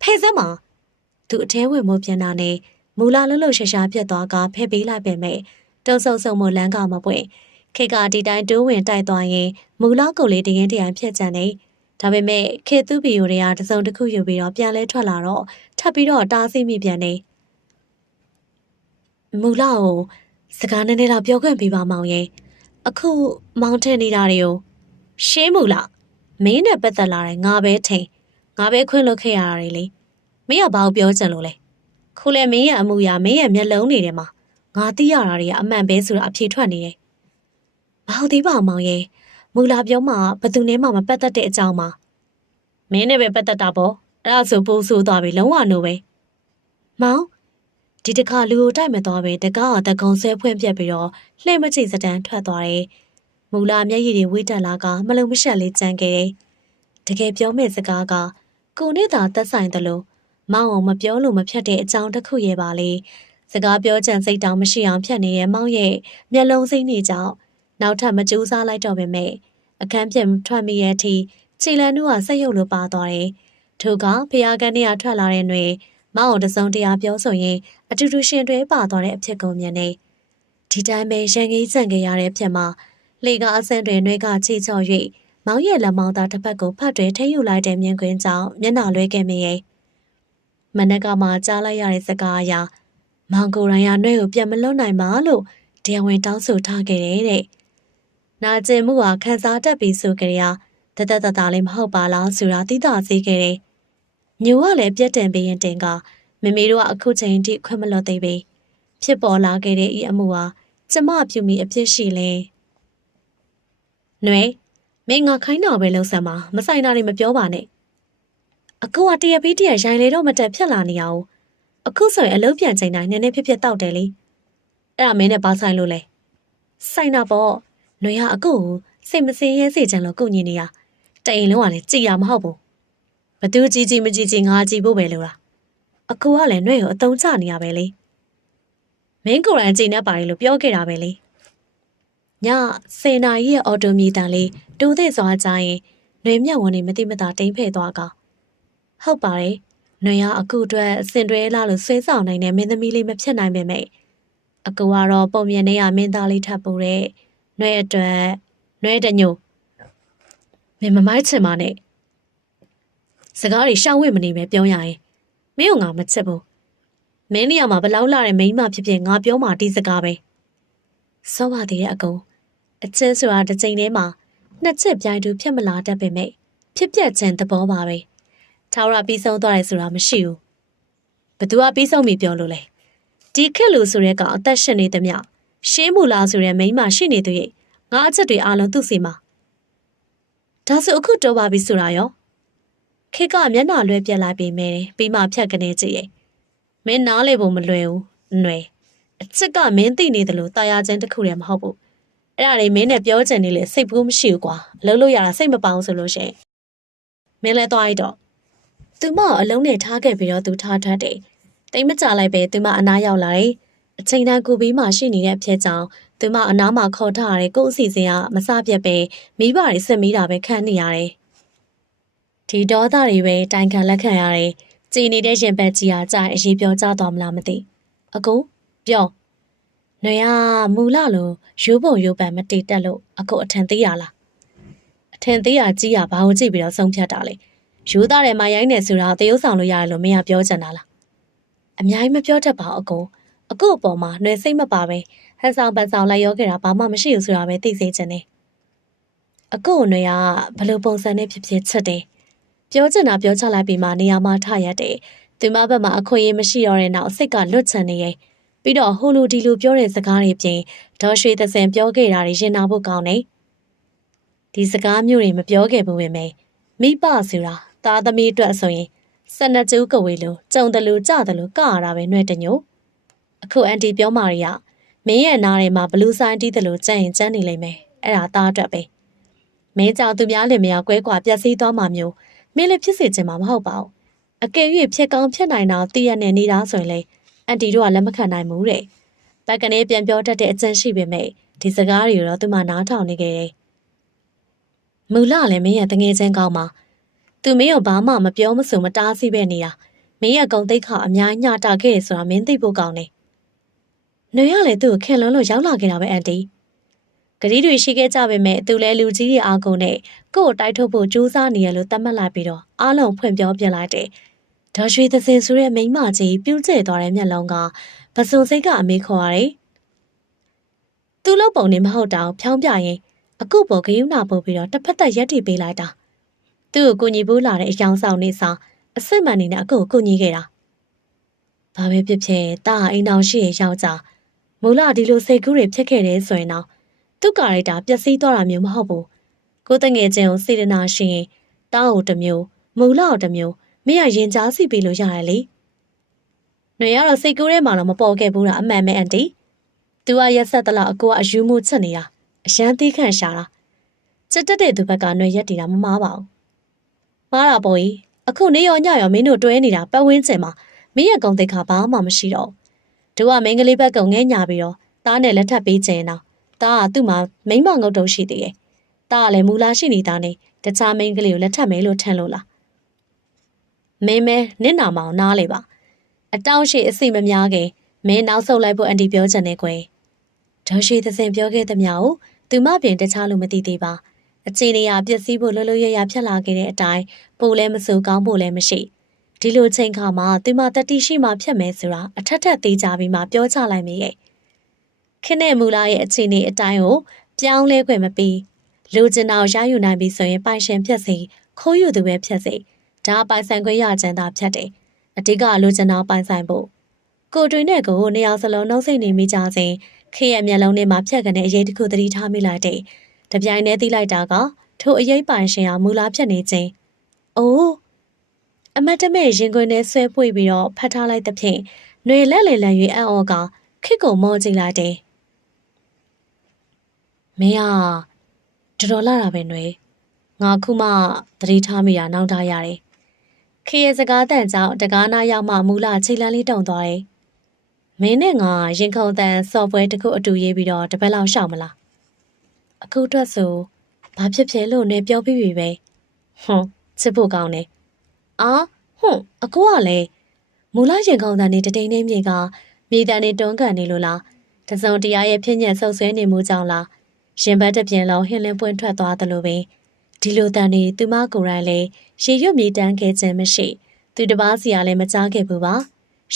ဖဲစမ်းမှာသူအထဲဝင်မပြန်တာနဲ့မူလာလှလှရှာရှာပြတ်သွားကဖဲပေးလိုက်ပေမဲ့တုံးဆုံဆုံမလန်းကမပွင့်ခေကဒီတိုင်းတိုးဝင်တိုက်သွားရင်မူလာကိုလေးတရင်တရံဖြတ်ကြံနေ ဒါပေမဲ့ခေသူပီယိုတွေကတစုံတစ်ခုယူပြီးတော့ပြန်လဲထွက်လာတော့ထပ်ပြီးတော့တားဆီးမိပြန်နေမူလာကိုစကားနည်းနည်းတော့ပြောခွင့်ပေးပါမောင်ရဲ့အခုမောင်ထင်နေတာတွေကိုရှင်းမူလာမင်းနဲ့ပတ်သက်လာတဲ့ငါပဲထင်ငါပဲခွင့်လွှတ်ခဲ့ရတာလေမင်းကဘာကိုပြောချင်လို့လဲခုလဲမင်းရဲ့အမှုရာမင်းရဲ့မျက်လုံးနေတယ်မှာငါသိရတာတွေကအမှန်ပဲဆိုတာအဖြေထွက်နေတယ်မဟုတ်သေးပါမောင်ရဲ့မူလာပြောမှဘယ်သူနဲ့မှမပတ်သက်တဲ့အကြောင်းပါမင်းနဲ့ပဲပတ်သက်တာပေါ့အဲ့ဒါဆိုပိုးဆိုးသွားပြီလုံးဝနိုးပဲမောင်ဒီတခါလူကိုတိုက်မသွားပဲတကားတကုံဆဲဖွင့်ပြက်ပြီးတော့လှဲ့မချိတ်စတန်းထွက်သွားတယ်မူလာမျက်ရည်တွေဝိတက်လာကမလုံမရှက်လေးကြမ်းခဲ့တယ်တကယ်ပြောမယ့်စကားကကိုနဲ့သာသက်ဆိုင်တယ်လို့မောင်အောင်မပြောလို့မဖြတ်တဲ့အကြောင်းတစ်ခုရဲ့ပါလေစကားပြောကြံစိတ်တောင်မရှိအောင်ဖြတ်နေတဲ့မောင်ရဲ့မျက်လုံးစိမ့်နေကြောင်းနောက်ထပ်မကြိုးစားလိုက်တော့ပေမဲ့အခန်းပြင်ထွက်မိရဲ့အထိခြေလန်းတို့ကဆက်ရုပ်လိုပါသွားတယ်ထို့ကဖျားကန်ထဲကထွက်လာတဲ့ຫນွေမောင်အောင်တစုံတရာပြောဆိုရင်အတူတူရှင်တွဲပါသွားတဲ့အဖြစ်ကုန်မြင်နေဒီတိုင်းပဲရန်ကြီးကြံခဲ့ရတဲ့အဖြစ်မှာလေကအဆန်တွေနှွေးကချိချော်၍မောင်ရဲ့လက်မောင်းသားတစ်ဖက်ကိုဖတ်တွဲထိယူလိုက်တဲ့မြင်ကွင်းကြောင့်မျက်နှာလွှဲခဲ့မိရဲ့မနက်ကမှကြားလိုက်ရတဲ့စကားအရမောင်ကိုယ်တိုင်ကနှွဲကိုပြန်မလွတ်နိုင်ပါလို့တရားဝင်တောင်းဆိုထားခဲ့တဲ့နာကျင်မှုဟာခံစားတတ်ပြီးဆိုကြရတသက်တသားလေးမဟုတ်ပါလားဆိုတာသိသာစေခဲ့တယ်ညိုကလည်းပြက်တင်ပေးရင်တင်ကမမေတို့ကအခုချိန်ထိခွင့်မလွတ်သေးပေဖြစ်ပေါ်လာခဲ့တဲ့ဤအမှုဟာကျမပြုမိအပြစ်ရှိလဲ။နှွေမင်းငါခိုင်းတော့ပဲလုံးစမ်းပါမဆိုင်တာတွေမပြောပါနဲ့။အခုကတရပြီးတရရိုင်လေတော့မတက်ဖြစ်လာနေအောင်။အခုဆိုရင်အလုပ်ပြန်ချိန်တိုင်းနည်းနည်းဖြစ်ဖြစ်တောက်တယ်လေ။အဲ့ဒါမင်းနဲ့ဘာဆိုင်လို့လဲ။ဆိုင်တာပေါ့။နှွေကအခုစိတ်မစင်းရဲစေချင်လို့ကုညင်နေရ။တအိမ်လုံးကလည်းကြည်ရမဟုတ်ဘူး။ဘသူကြည်ကြည်မကြည်ကြည်ငါကြည်ဖို့ပဲလို့လား။အခုကလည်းနှွေကိုအတုံးချနေရပဲလေ။မင်းကိုယ်တိုင်ကြည်နေပါလေလို့ပြောခဲ့တာပဲလေ။ည10နာရီရဲ့အော်တိုမီတန်လေးတိုးတဲ့စွာကြရင်ຫນွေမြတ်ဝန်နေမတိမတာတိမ်ဖဲ့သွားကဟုတ်ပါတယ်ຫນွေကအခုအတွက်စင်တွဲလာလို့ဆွဲဆောင်နိုင်တဲ့မင်းသမီးလေးမဖြစ်နိုင်ပေမဲ့အကူကတော့ပုံမြင်နေရမင်းသားလေးထပ်ပို့တဲ့ຫນွေအတွက်ຫນွေတညိုမင်းမမိုက်ချင်ပါနဲ့စကားတွေရှောင်းဝင့်မနေပဲပြောရရင်မင်းကငါမချစ်ဘူးမင်းနေရာမှာဘလောက်လာတဲ့မိန်းမဖြစ်ဖြစ်ငါပြောမှဒီစကားပဲစောပါသေးတဲ့အကူအချစ်ဆိုတာတစ်ချိန်တည်းမှာနှစ်ချက်ပြိုင်တူဖြစ်မလာတတ်ပေမဲ့ဖြစ်ပျက်ခြင်းသဘောပါပဲထာဝရပြီးဆုံးသွားတယ်ဆိုတာမရှိဘူးဘသူကပြီးဆုံးပြီပြောလို့လဲဒီခက်လူဆိုရဲကအသက်ရှင်နေသမျှရှင်းမူလားဆိုရဲမိန်းမရှိနေသူရဲ့ငါအချက်တွေအားလုံးသူ့စီမှာဒါဆိုအခုတော့ပါပြီဆိုတာရောခေကမျက်နှာလွှဲပြက်လိုက်ပြီးမဲပြီးမှဖြတ်ကနေကြည့်ရဲ့မင်းနားလေဖို့မလွယ်ဘူးຫນွေအချစ်ကမင်းသိနေတယ်လို့တာယာချင်းတစ်ခုတည်းမဟုတ်ဘူးအဲ့ဒါလေးမင်းနဲ့ပြောချင်နေလေစိတ်ဘူးမရှိဘူးကွာအလုပ်လုပ်ရတာစိတ်မပေါအောင်ဆိုလို့ရှိရင်မင်းလည်းသွားရတော့သူမအလုံးနဲ့ထားခဲ့ပြီးတော့သူထားထားတယ်တိတ်မကြလိုက်ပဲသူမအနားရောက်လာတယ်အချိန်တန်ကူပြီးမှရှိနေတဲ့အဖြစ်ကြောင့်သူမအနားမှာခေါ်ထားရတဲ့ကိုယ့်အစီအစဉ်ကမစပြတ်ပဲမိဘတွေစစ်မိတာပဲခံနေရတယ်ဒီဒေါသတွေပဲတိုင်ခံလက်ခံရတယ်ကြည်နေတဲ့ရင်ဘက်ကြီးဟာကြာအရေးပြောကြသွားမလားမသိအကူပြောຫນွေကမူလလို့ရိုးပုံရိုးပံမတည်တက်လို့အခုအထင်သေးရလားအထင်သေးရကြီးရဘာကိုကြည့်ပြီးတော့ဆုံးဖြတ်တာလဲရိုးသားတယ်မရိုင်းနေဆိုတာတရုပ်ဆောင်လို့ရတယ်လို့မင်းကပြောချင်တာလားအများကြီးမပြောတတ်ပါဘူးအခုအပေါ်မှာຫນွေစိတ်မပါပဲဟန်ဆောင်ပန်ဆောင်လိုက်ရောခဲ့တာဘာမှမရှိဘူးဆိုတာပဲသိစေချင်တယ်အခုຫນွေကဘလို့ပုံစံနဲ့ဖြစ်ဖြစ်ချက်တယ်ပြောချင်တာပြောချလိုက်ပြီးမှနေရာမှာထရက်တယ်သူမဘက်မှာအခွင့်အရေးမရှိတော့တဲ့နောက်စိတ်ကလွတ်ချန်နေရဲ့ပြီးတော့ဟိုလိုဒီလိုပြောတဲ့စကားတွေပြင်ဒေါ်ရွှေသစင်ပြောခဲ့တာတွေရင်နာဖို့ကောင်းတယ်ဒီစကားမျိုးတွေမပြောခဲ့ဘူးပဲမိဘဆိုတာသားသမီးအတွက်ဆိုရင်12ကျူးကဝေလိုကြုံတယ်လို့ကြတယ်လို့ကရတာပဲနှွဲ့တညို့အခုအန်တီပြောမာရီကမင်းရဲ့နားထဲမှာဘလူးဆိုင်တီးတယ်လို့ကြမ်းရင်ကြမ်းနေလိမ့်မယ်အဲ့ဒါသားအတွက်ပဲမင်းကြောင့်သူများလင်မယားကွဲကွာပြက်စီးသွားမှမျိုးမင်းလည်းဖြစ်စေချင်မှာမဟုတ်ပါဘူးအကယ်၍ဖြစ်ကောင်းဖြစ်နိုင်တာသိရနဲ့နေတာဆိုရင်လေအန်တီတို့ကလက်မခံနိုင်ဘူးတဲ့ဘက်ကနေပြန်ပြောတတ်တဲ့အကျင့်ရှိပေမဲ့ဒီစကားတွေတော့သူမှနားထောင်နေခဲ့တယ်မူလလည်းမင်းရဲ့တငယ်ချင်းကောင်းမှာသူမင်းကိုဘာမှမပြောမဆိုမတားဆီးပဲနေတာမင်းရဲ့ဂုံတိတ်ခါအများညှတာခဲ့တယ်ဆိုတာမင်းသိဖို့ကောင်းတယ်နှွေရလေသူ့ကိုခင်လွန်းလို့ရောက်လာခဲ့တာပဲအန်တီ ဂရီးတွေရှိခဲ့ကြပေမဲ့သူလဲလူကြီးရဲ့အားကုန်နဲ့ကို့ကိုတိုက်ထုတ်ဖို့ကြိုးစားနေရလို့သတ်မှတ်လိုက်ပြီးတော့အားလုံးဖွင့်ပြောပြလိုက်တယ်။ဒေါ်ရွှေသစင်ဆိုတဲ့မိန်းမကြီးပြုံးကျဲသွားတဲ့မျက်လုံးကပစုံစိတ်ကအမေခေါ်ရတယ်။သူ့လောက်ပုံနေမဟုတ်တာကိုဖြောင်းပြရင်အခုပေါ်ဂယုဏပို့ပြီးတော့တစ်ဖက်သက်ရက်တီပေးလိုက်တာ။သူ့ကိုကိုညီဘူးလာတဲ့အယောင်ဆောင်နေစာအစစ်မှန်နေနဲ့အခုကိုညီခဲ့တာ။ဘာပဲဖြစ်ဖြစ်တာအိမ်တော်ရှိရဲ့ယောက်ျားမူလဒီလိုစိတ်ကူးတွေဖြစ်ခဲ့တယ်ဆိုရင်တော့သူ့ကာရိုက်တာပျက်စီးသွားတာမျိုးမဟုတ်ဘူးကိုတငယ်ချင်းကိုစေတနာရှိရင်တောင်းကိုတစ်မျိုးမူလကိုတစ်မျိုးမင်းရရင်ကြားစီပြီးလို့ရတယ်လေ။နှွေရတော့စိတ်ကူးထဲမှာတော့မပေါ်ခဲ့ဘူးတာအမှန်ပဲအန်တီ။ तू ကရက်ဆက်တလောက်အကိုကအယူမှုချက်နေတာအရန်သီးခန့်ရှာတာ။စစ်တက်တဲ့သူဘက်ကနှွေရက်တီတာမမားပါဘူး။မားတာပေါ့ကြီးအခုနေရောညရောမင်းတို့တွဲနေတာပတ်ဝန်းကျင်မှာမင်းရဲ့ဂုံတိတ်ခါဘာမှမရှိတော့။သူကမင်းကလေးဘက်ကငဲညာပြီးတော့သားနဲ့လက်ထပ်ပေးချင်တော့တားကသူ့မှာမိမငုတ်တုံရှိသေးတယ်။တားကလည်းမူလာရှိနေတာနဲ့တခြားမိန်းကလေးကိုလက်ထပ်မယ်လို့ထင်လို့လား။မင်းမဲနင့်နာမောင်နားလေပါ။အတောင့်ရှိအစိမများခင်မင်းနောက်ဆုတ်လိုက်ဖို့အန်တီပြောချင်တယ်ကွယ်။ဒေါ်ရှိသစင်ပြောခဲ့သမျှကိုသူမပြင်တခြားလို့မသိသေးပါ။အချိန်နေရပျက်စီးဖို့လွတ်လွတ်ရရဖြစ်လာခဲ့တဲ့အတိုင်းပိုလည်းမစိုးကောင်းဖို့လည်းမရှိ။ဒီလိုချိန်ခါမှာသူမတတိရှိမှဖြစ်မယ်ဆိုတာအထက်ထက်သေးကြပြီးမှပြောချလိုက်မိရဲ့။ခင်းနဲ့မူလာရဲ့အခြေအနေအတိုင်းကိုပြောင်းလဲခွင့်မပြီးလူကျင်အောင်ရယူနိုင်ပြီဆိုရင်ပိုင်ရှင်ဖြစ်စေခိုးယူသူပဲဖြစ်စေဒါပိုင်ဆိုင်ခွင့်ရကျန်တာဖြစ်တယ်အဓိကလူကျင်အောင်ပိုင်ဆိုင်ဖို့ကိုတွင်နဲ့ကိုနှစ်ယောက်စလုံးနှုတ်ဆက်နေမိကြစဉ်ခေရဲ့မျက်လုံးထဲမှာဖြတ်ကနေအရေးတစ်ခုသတိထားမိလိုက်တယ်တပြိုင်တည်းသိလိုက်တာကထိုအရေးပိုင်ရှင်ဟာမူလာဖြစ်နေခြင်းအိုးအမတ်တမဲ့ရင်ခွင်ထဲဆွဲပွေပြီးတော့ဖတ်ထားလိုက်သဖြင့်ຫນွေလက်လေလန်၍အံ့ဩကခစ်ကိုမောကြည့်လိုက်တယ်မင်းကတော်တော်လာတာပဲຫນွေငါခုမှသတိထားမိတာနောက်ထားရတယ်ခေရဲ့စကားတန်ကြောင့်တကားနာရောက်မှမူလာချိတ်လန်းလေးတုံသွားတယ်မင်းနဲ့ငါရင်ခုန်တန်ဆော့ဖ်ဝဲတစ်ခုအတူရေးပြီးတော့တပတ်လောက်ရှောက်မလားအခုအတွက်ဆိုဘာဖြစ်ဖြစ်လို့နေပြောပြီးပြီပဲချစ်ဖို့ကောင်းတယ်အာအခုကလည်းမူလာရင်ခုန်တန်နေတတိန်နေမြေကမြေတန်နေတွန်းကန်နေလို့လားတစုံတရားရဲ့ဖြစ်ညက်ဆုပ်ဆွဲနေမှုကြောင့်လားရင်ဘတ်တစ်ပြင်လုံးဟင်းလင်းပွင့်ထွက်သွားသလိုပဲဒီလိုတန်နေသူမကိုယ်တိုင်လည်းရေရွတ်မြေတန်းခဲ့ခြင်းမရှိသူတစ်ပါးစီကလည်းမကြားခဲ့ဘူးပါ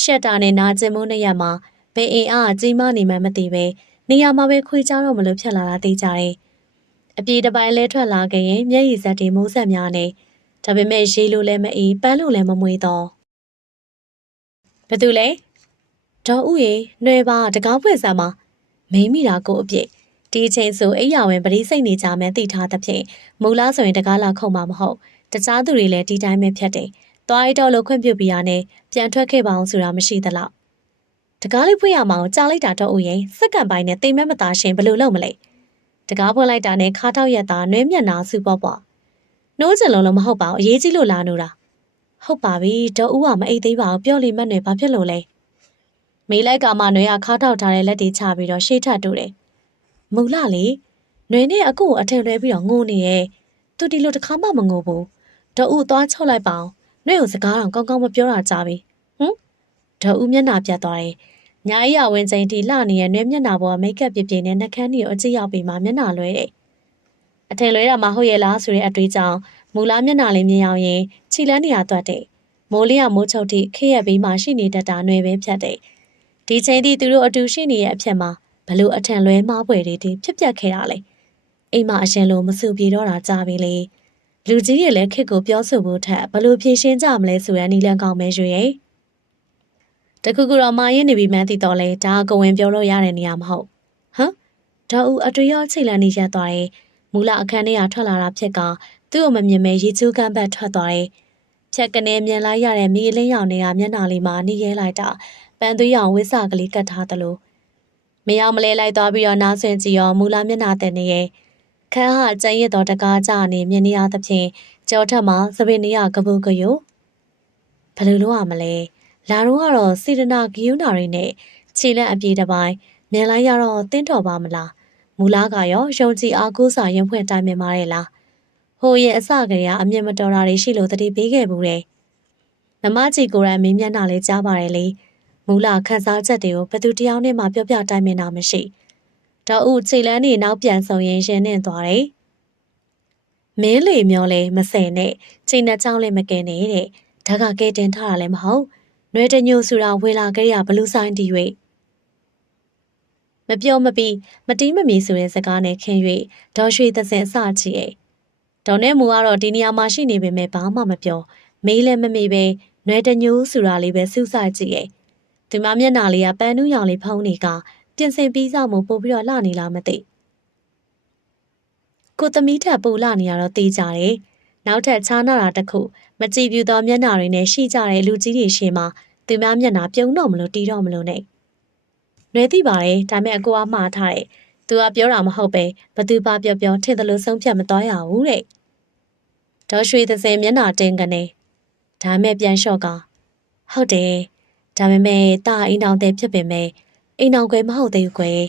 ရှက်တာနဲ့နာကျင်မှုနဲ့ရမှာဘယ်အင်အားကြီးမနေမှမသိပဲနေရာမှာပဲခွေးကြတော့မလို့ဖြတ်လာတာသိကြတယ်အပြေတစ်ပိုင်းလဲထွက်လာခဲ့ရင်မျက်ရည်စက်တွေမိုးဆက်များနေဒါပေမဲ့ရေလိုလည်းမအေးပန်းလိုလည်းမမွေတော့ဘယ်သူလဲဒေါ်ဥရေနှွဲပါတကားဖွင့်စမ်းမှာမိမိတာကိုအပြစ်ဒီအချိန်ဆိုအိယာဝင်ပရိစိတ်နေကြမှန်းသိထားသဖြင့်မူလားဆိုရင်တကားလာခုံမှာမဟုတ်တခြားသူတွေလည်းဒီတိုင်းပဲဖြတ်တယ်သွားရတော့လို့ခွင့်ပြုပြီးရနဲ့ပြန်ထွက်ခဲ့ပါအောင်ဆိုတာမရှိသလောက်တကားလေးဖွင့်ရမအောင်ကြားလိုက်တာတော့ဥရင်စက္ကန့်ပိုင်းနဲ့တိမ်မက်မသားရှင်ဘယ်လိုလုပ်မလဲတကားဖွင့်လိုက်တာနဲ့ခါထောက်ရက်သားနွဲမျက်နာစုပေါ့ပေါ့နှိုးချင်လုံးမဟုတ်ပါဘူးအရေးကြီးလို့လာနိုးတာဟုတ်ပါပြီဒေါ်ဦးကမအိတ်သေးပါဘူးပြောလိမ့်မဲ့နယ်ဘာဖြစ်လို့လဲမေးလိုက်ကမှနွဲကခါထောက်ထားတဲ့လက်တွေချပြီးတော့ရှေ့ထပ်တိုးတယ်မူလာလေနွေနဲ့အကိုကိုအထင်လွဲပြီးတော့ငိုနေရဲ့သူဒီလိုတစ်ခါမှမငိုဘူးဒေါ်ဦးသွားချုပ်လိုက်ပါအောင်နွေကိုစကားတော့ကောင်းကောင်းမပြောတာကြားပြီဒေါ်ဦးမျက်နှာပြတ်သွားတယ်ညာကြီးရဝင်ချိန်ထိလှနေရဲ့နွေမျက်နှာပေါ်မိတ်ကပ်ပြပြနဲ့နှက်ခမ်းကြီးကိုအကြည့်ရောက်ပြီးမှမျက်နှာလွဲတယ်အထင်လွဲတာမှဟုတ်ရဲ့လားဆိုတဲ့အတွေးကြောင့်မူလာမျက်နှာလေးမြင်အောင်ရင်ခြိလန်းနေရတွတ်တယ်မိုးလေးကမိုးချုပ်ထိခေရက်ပြီးမှရှိနေတတ်တာနွေပဲဖြတ်တယ်ဒီချိန်ထိသူတို့အတူရှိနေရဲ့အဖြစ်မှာဘလို့အထင်လွဲမှားပွဲတွေဖြစ်ပျက်ခဲ့တာလေအိမ်မှာအရှင်လိုမဆူပြေတော့တာကြားပြီလေလူကြီးရဲ့လည်းခစ်ကိုပြောဆိုဖို့ထက်ဘလို့ဖြေရှင်းကြမလဲဆိုရနီလန်ကောင်းမဲရွှေရဲ့တခုခုတော့မာရင်နေပြီမှန်းသိတော့လေဒါကဝင်ပြောလို့ရတဲ့နေရာမဟုတ်ဒေါ်ဦးအတွေ့ရောချိတ်လန်းနေရသွားတယ်မူလအခန်းထဲကထွက်လာတာဖြစ်ကသူ့ကိုမမြင်မဲရေချိုးကမ်းဘက်ထွက်သွားတယ်ဖြက်ကနေမြင်လိုက်ရတဲ့မိလင်းရောင်တွေကမျက်နှာလေးမှာနှီးရဲလိုက်တာပန်းသွေးရောင်ဝစ်စကလေးကတ်ထားသလိုမရောက်မလဲလိုက်သွားပြီးတော့နားဆွင့်ကြည့်ရောမူလာမျက်နှာတဲ့နေရဲ့ခန်းဟာကျန်ရတော့တကားကြနေမြင်နေရသဖြင့်ကြောထက်မှာသပင်နေရကပုကယိုဘယ်လိုလုပ်ရမလဲလာတော့ကတော့စေတနာဂယုဏတွေနဲ့ခြေလက်အပြေးတစ်ပိုင်းမြင်လိုက်ရတော့တင်းတော်ပါမလားမူလာကရောယုံကြည်အားကိုးစာရင်ဖွင့်တိုင်းမြင်ပါရဲ့လားဟိုရဲ့အစကလေးကအမြင်မတော်တာတွေရှိလို့တတိပေးခဲ့ဘူးတယ်မမကြီးကိုယ်တိုင်မင်းမျက်နှာလေးကြားပါတယ်လေမူလာခန်းစားချက်တွေကိုဘယ်သူတယောက်နဲ့မှပြောပြတိုင်းမြင်တာမရှိ ဒေါ်ဦးခြေလန်းနေနောက်ပြန်ဆောင်ရင်ရင်နဲ့သွားတယ်မင်းလေမျောလဲမစင်နဲ့ချိန်နှချောင်းလည်းမကဲနေတဲ့ဒါကကဲတင်ထားတာလည်းမဟုတ်နှွဲတညို့ဆိုတာဝင်လာခဲ့ရဘလူးဆိုင်တီ၍မပြောမပြီးမတီးမမီဆိုတဲ့စကားနဲ့ခင်း၍ဒေါ်ရွှေသစင်အစချီရဲ့ဒေါ်နဲ့မူကတော့ဒီနေရာမှာရှိနေပေမဲ့ဘာမှမပြောမေးလည်းမမေးပဲနှွဲတညို့ဆိုတာလေးပဲစူးစိုက်ကြည့်ရဲ့ဒီမှာမျက်နှာလေးကပန်းနူးရောင်လေးဖုံးနေကပြင်ဆင်ပြီးစားမှုပို့ပြီးတော့လှနေလားမသိကိုသမီးထက်ပူလှနေရတော့တေးကြတယ်နောက်ထပ်ချားနာတာတစ်ခုမကြည်ပြူသောမျက်နှာတွေနဲ့ရှိကြတဲ့လူကြီးတွေရှေ့မှာသူများမျက်နှာပြုံးတော့မလို့တီးတော့မလို့နဲ့နှွဲသိပါတယ်ဒါပေမဲ့အကိုကမှားထားတယ်သူကပြောတာမဟုတ်ပဲဘသူပါပြောထင်တယ်လို့ဆုံးဖြတ်မသွားရဘူးတဲ့ဒေါ်ရွှေသစင်မျက်နှာတင်းကနေဒါမဲ့ပြန်လျှော့ကဟုတ်တယ်ဒါပေမဲ့တာအိမ်တော်တဲ့ဖြစ်ပေမဲ့အိမ်တော်ကွယ်မဟုတ်သေးဘူးကွယ်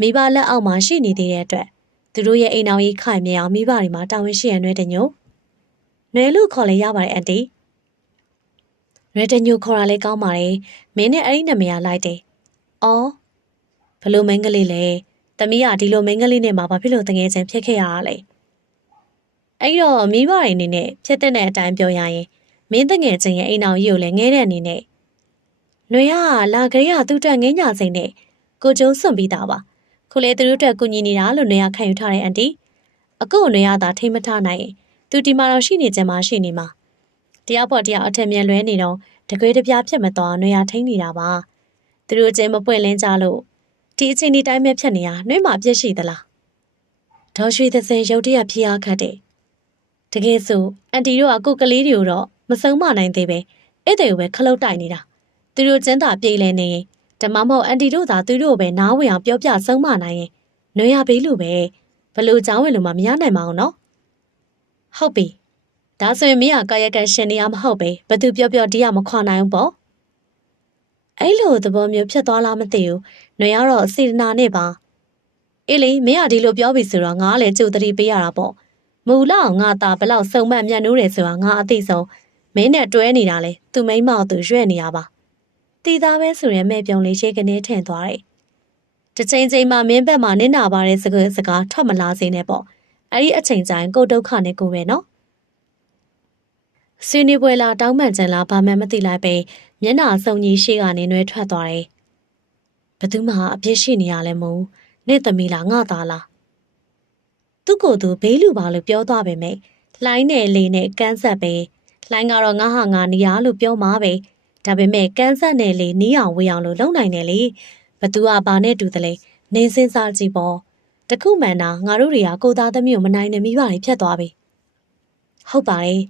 မိဘလက်အောက်မှာရှိနေသေးတဲ့အတွက်သူတို့ရဲ့အိမ်တော်ကြီးခိုင်မြဲအောင်မိဘတွေမှာတာဝန်ရှိရတဲ့ညို့နွယ်လို့ခေါ်လဲရပါတယ်အန်တီရဲတညိုခေါ်တာလဲကောင်းပါတယ်မင်းနဲ့အဲ့ဒီနမရလိုက်တယ်အော်ဘလို့မင်းကလေးလဲတမီးကဒီလိုမင်းကလေးနဲ့မှာဘာဖြစ်လို့တငယ်ချင်းဖြစ်ခဲ့ရတာလဲအဲ့တော့မိဘတွေအနေနဲ့ဖြစ်တဲ့အတိုင်းပြောရရင်မင်းတငယ်ချင်းရဲ့အိမ်တော်ကြီးကိုလည်းငဲတဲ့အနေနဲ့နွေကလာကြရသူ့တက်ငင်းညာစိမ့်နဲ့ကိုကျုံးစွန့်ပြီးသားပါခုလေသူတို့အတွက်ကူညီနေတာလို့နွေကခံယူထားတဲ့အန်တီအခုနွေကသာထိမထားနိုင်ရင်သူဒီမှာတော့ရှိနေကြမှာရှိနေမှာတရားပေါ်တရားအထက်မြင်လွဲနေတော့တကွေးတပြားဖြစ်မသွားနွေရထိန်နေတာပါသူတို့ချင်းမပွင့်လင်းကြလို့ဒီအချိန်ဒီတိုင်းပဲဖြစ်နေတာနှွေမှာအပြစ်ရှိသလားဒေါ်ရွှေသစင်ရုတ်တရက်ဖြေအားခတ်တယ်တကယ်ဆိုအန်တီတို့ကကိုကလေးတွေကိုတော့မဆုံးမနိုင်သေးပဲအဲ့တဲ့ကိုပဲခလုတ်တိုက်နေတာသူတို့ချင်းသာပြေးလဲနေရင်ဓမ္မမဟုတ်အန်တီတို့သာသူတို့ကိုပဲနားဝင်အောင်ပြောပြဆုံးမနိုင်ရင်နွေရဘေးလူပဲဘလို့ကြောင်းဝင်လို့မှမရနိုင်ပါဘူးနော်ဟုတ်ပြီဒါဆိုရင်မင်းကကာယကံရှင်နေရမဟုတ်ပဲဘသူပြောဒီရမခွာနိုင်ဘူးပေါ့အဲ့လိုသဘောမျိုးဖြစ်သွားလားမသိဘူးနှွေရတော့စေတနာနဲ့ပါအေးလေမင်းကဒီလိုပြောပြီဆိုတော့ငါကလည်းကြိုတတိပေးရတာပေါ့မူလောက်ငါသားဘလောက်စုံမက်မြတ်နိုးတယ်ဆိုတာငါအသိဆုံးမင်းနဲ့တွဲနေတာလေသူမိန်းမသူရွဲ့နေရပါတီသားပဲဆိုရင်မဲ့ပြုံလေးရှိကနေထင်သွားတယ်တစ်ချိန်ချိန်မှာမင်းဘက်မှာနင်းနာပါတဲ့စကားထွက်မလာစေနဲ့ပေါ့အဲ့ဒီအချိန်တိုင်းကိုဒုက္ခနဲ့ကိုပဲနော်ဆွေနေပွဲလာတောင်းပန်ကြလားဘာမှမသိလိုက်ပဲမျက်နှာစုံကြီးရှိကနေနှွဲထွက်သွားတယ်ဘသူမှအပြစ်ရှိနေရလဲမို့နေ့သမီးလားငါသားလားသူ့ကိုယ်သူဘေးလူပါလို့ပြောသွားပေမဲ့လှိုင်းနဲ့လေနဲ့ကန်းဆက်ပဲလှိုင်းကတော့ငါဟာငါနေရလို့ပြောမှာပဲဒါပေမဲ့ကန်းဆက်နဲ့လေနီးအောင်ဝေးအောင်လို့လုံနိုင်တယ်လေဘသူကဘာနဲ့တူတယ်လဲနေစင်းစားကြည့်ပေါ့တခုမှန်တာငါတို့တွေကကိုသားသမီးကိုမနိုင်နဲ့မိပါတွေဖြတ်သွားပြီဟုတ်ပါတယ်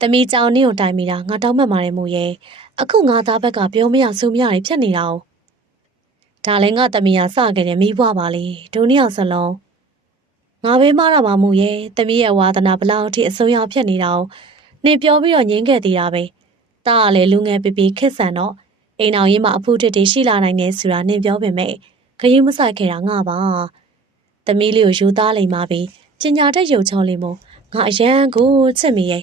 သမီးကြောင်နင်းကိုတိုင်မိတာငါတောင်းမှတ်ပါတယ်မို့ရဲ့အခုငါသားဘက်ကပြောမရဆိုမရတွေဖြစ်နေတာ哦ဒါလည်းငါသမီးကစခဲ့တယ်မိဘွားပါလေဒုနှစ်ယောက်စလုံးငါပဲမရပါမို့ရဲ့သမီးရဲ့ဝါသနာဘလောက်ထိအဆုံးရောက်ဖြစ်နေတာ哦နင်ပြောပြီးတော့ငင်းခဲ့သေးတာပဲတာကလည်းလူငယ်ပီပီခက်ဆန်တော့အိမ်အောင်ရင်မှာအဖို့တစ်တွေရှိလာနိုင်တယ်ဆိုတာနင်ပြောပေမဲ့ခရီးမဆိုင်ခဲ့တာငါပါသမီးလေးကိုယူသားလိမ့်ပါပြီပညာတတ်ရုပ်ချောလေးမို့ငါအရန်ကိုချစ်မိရဲ့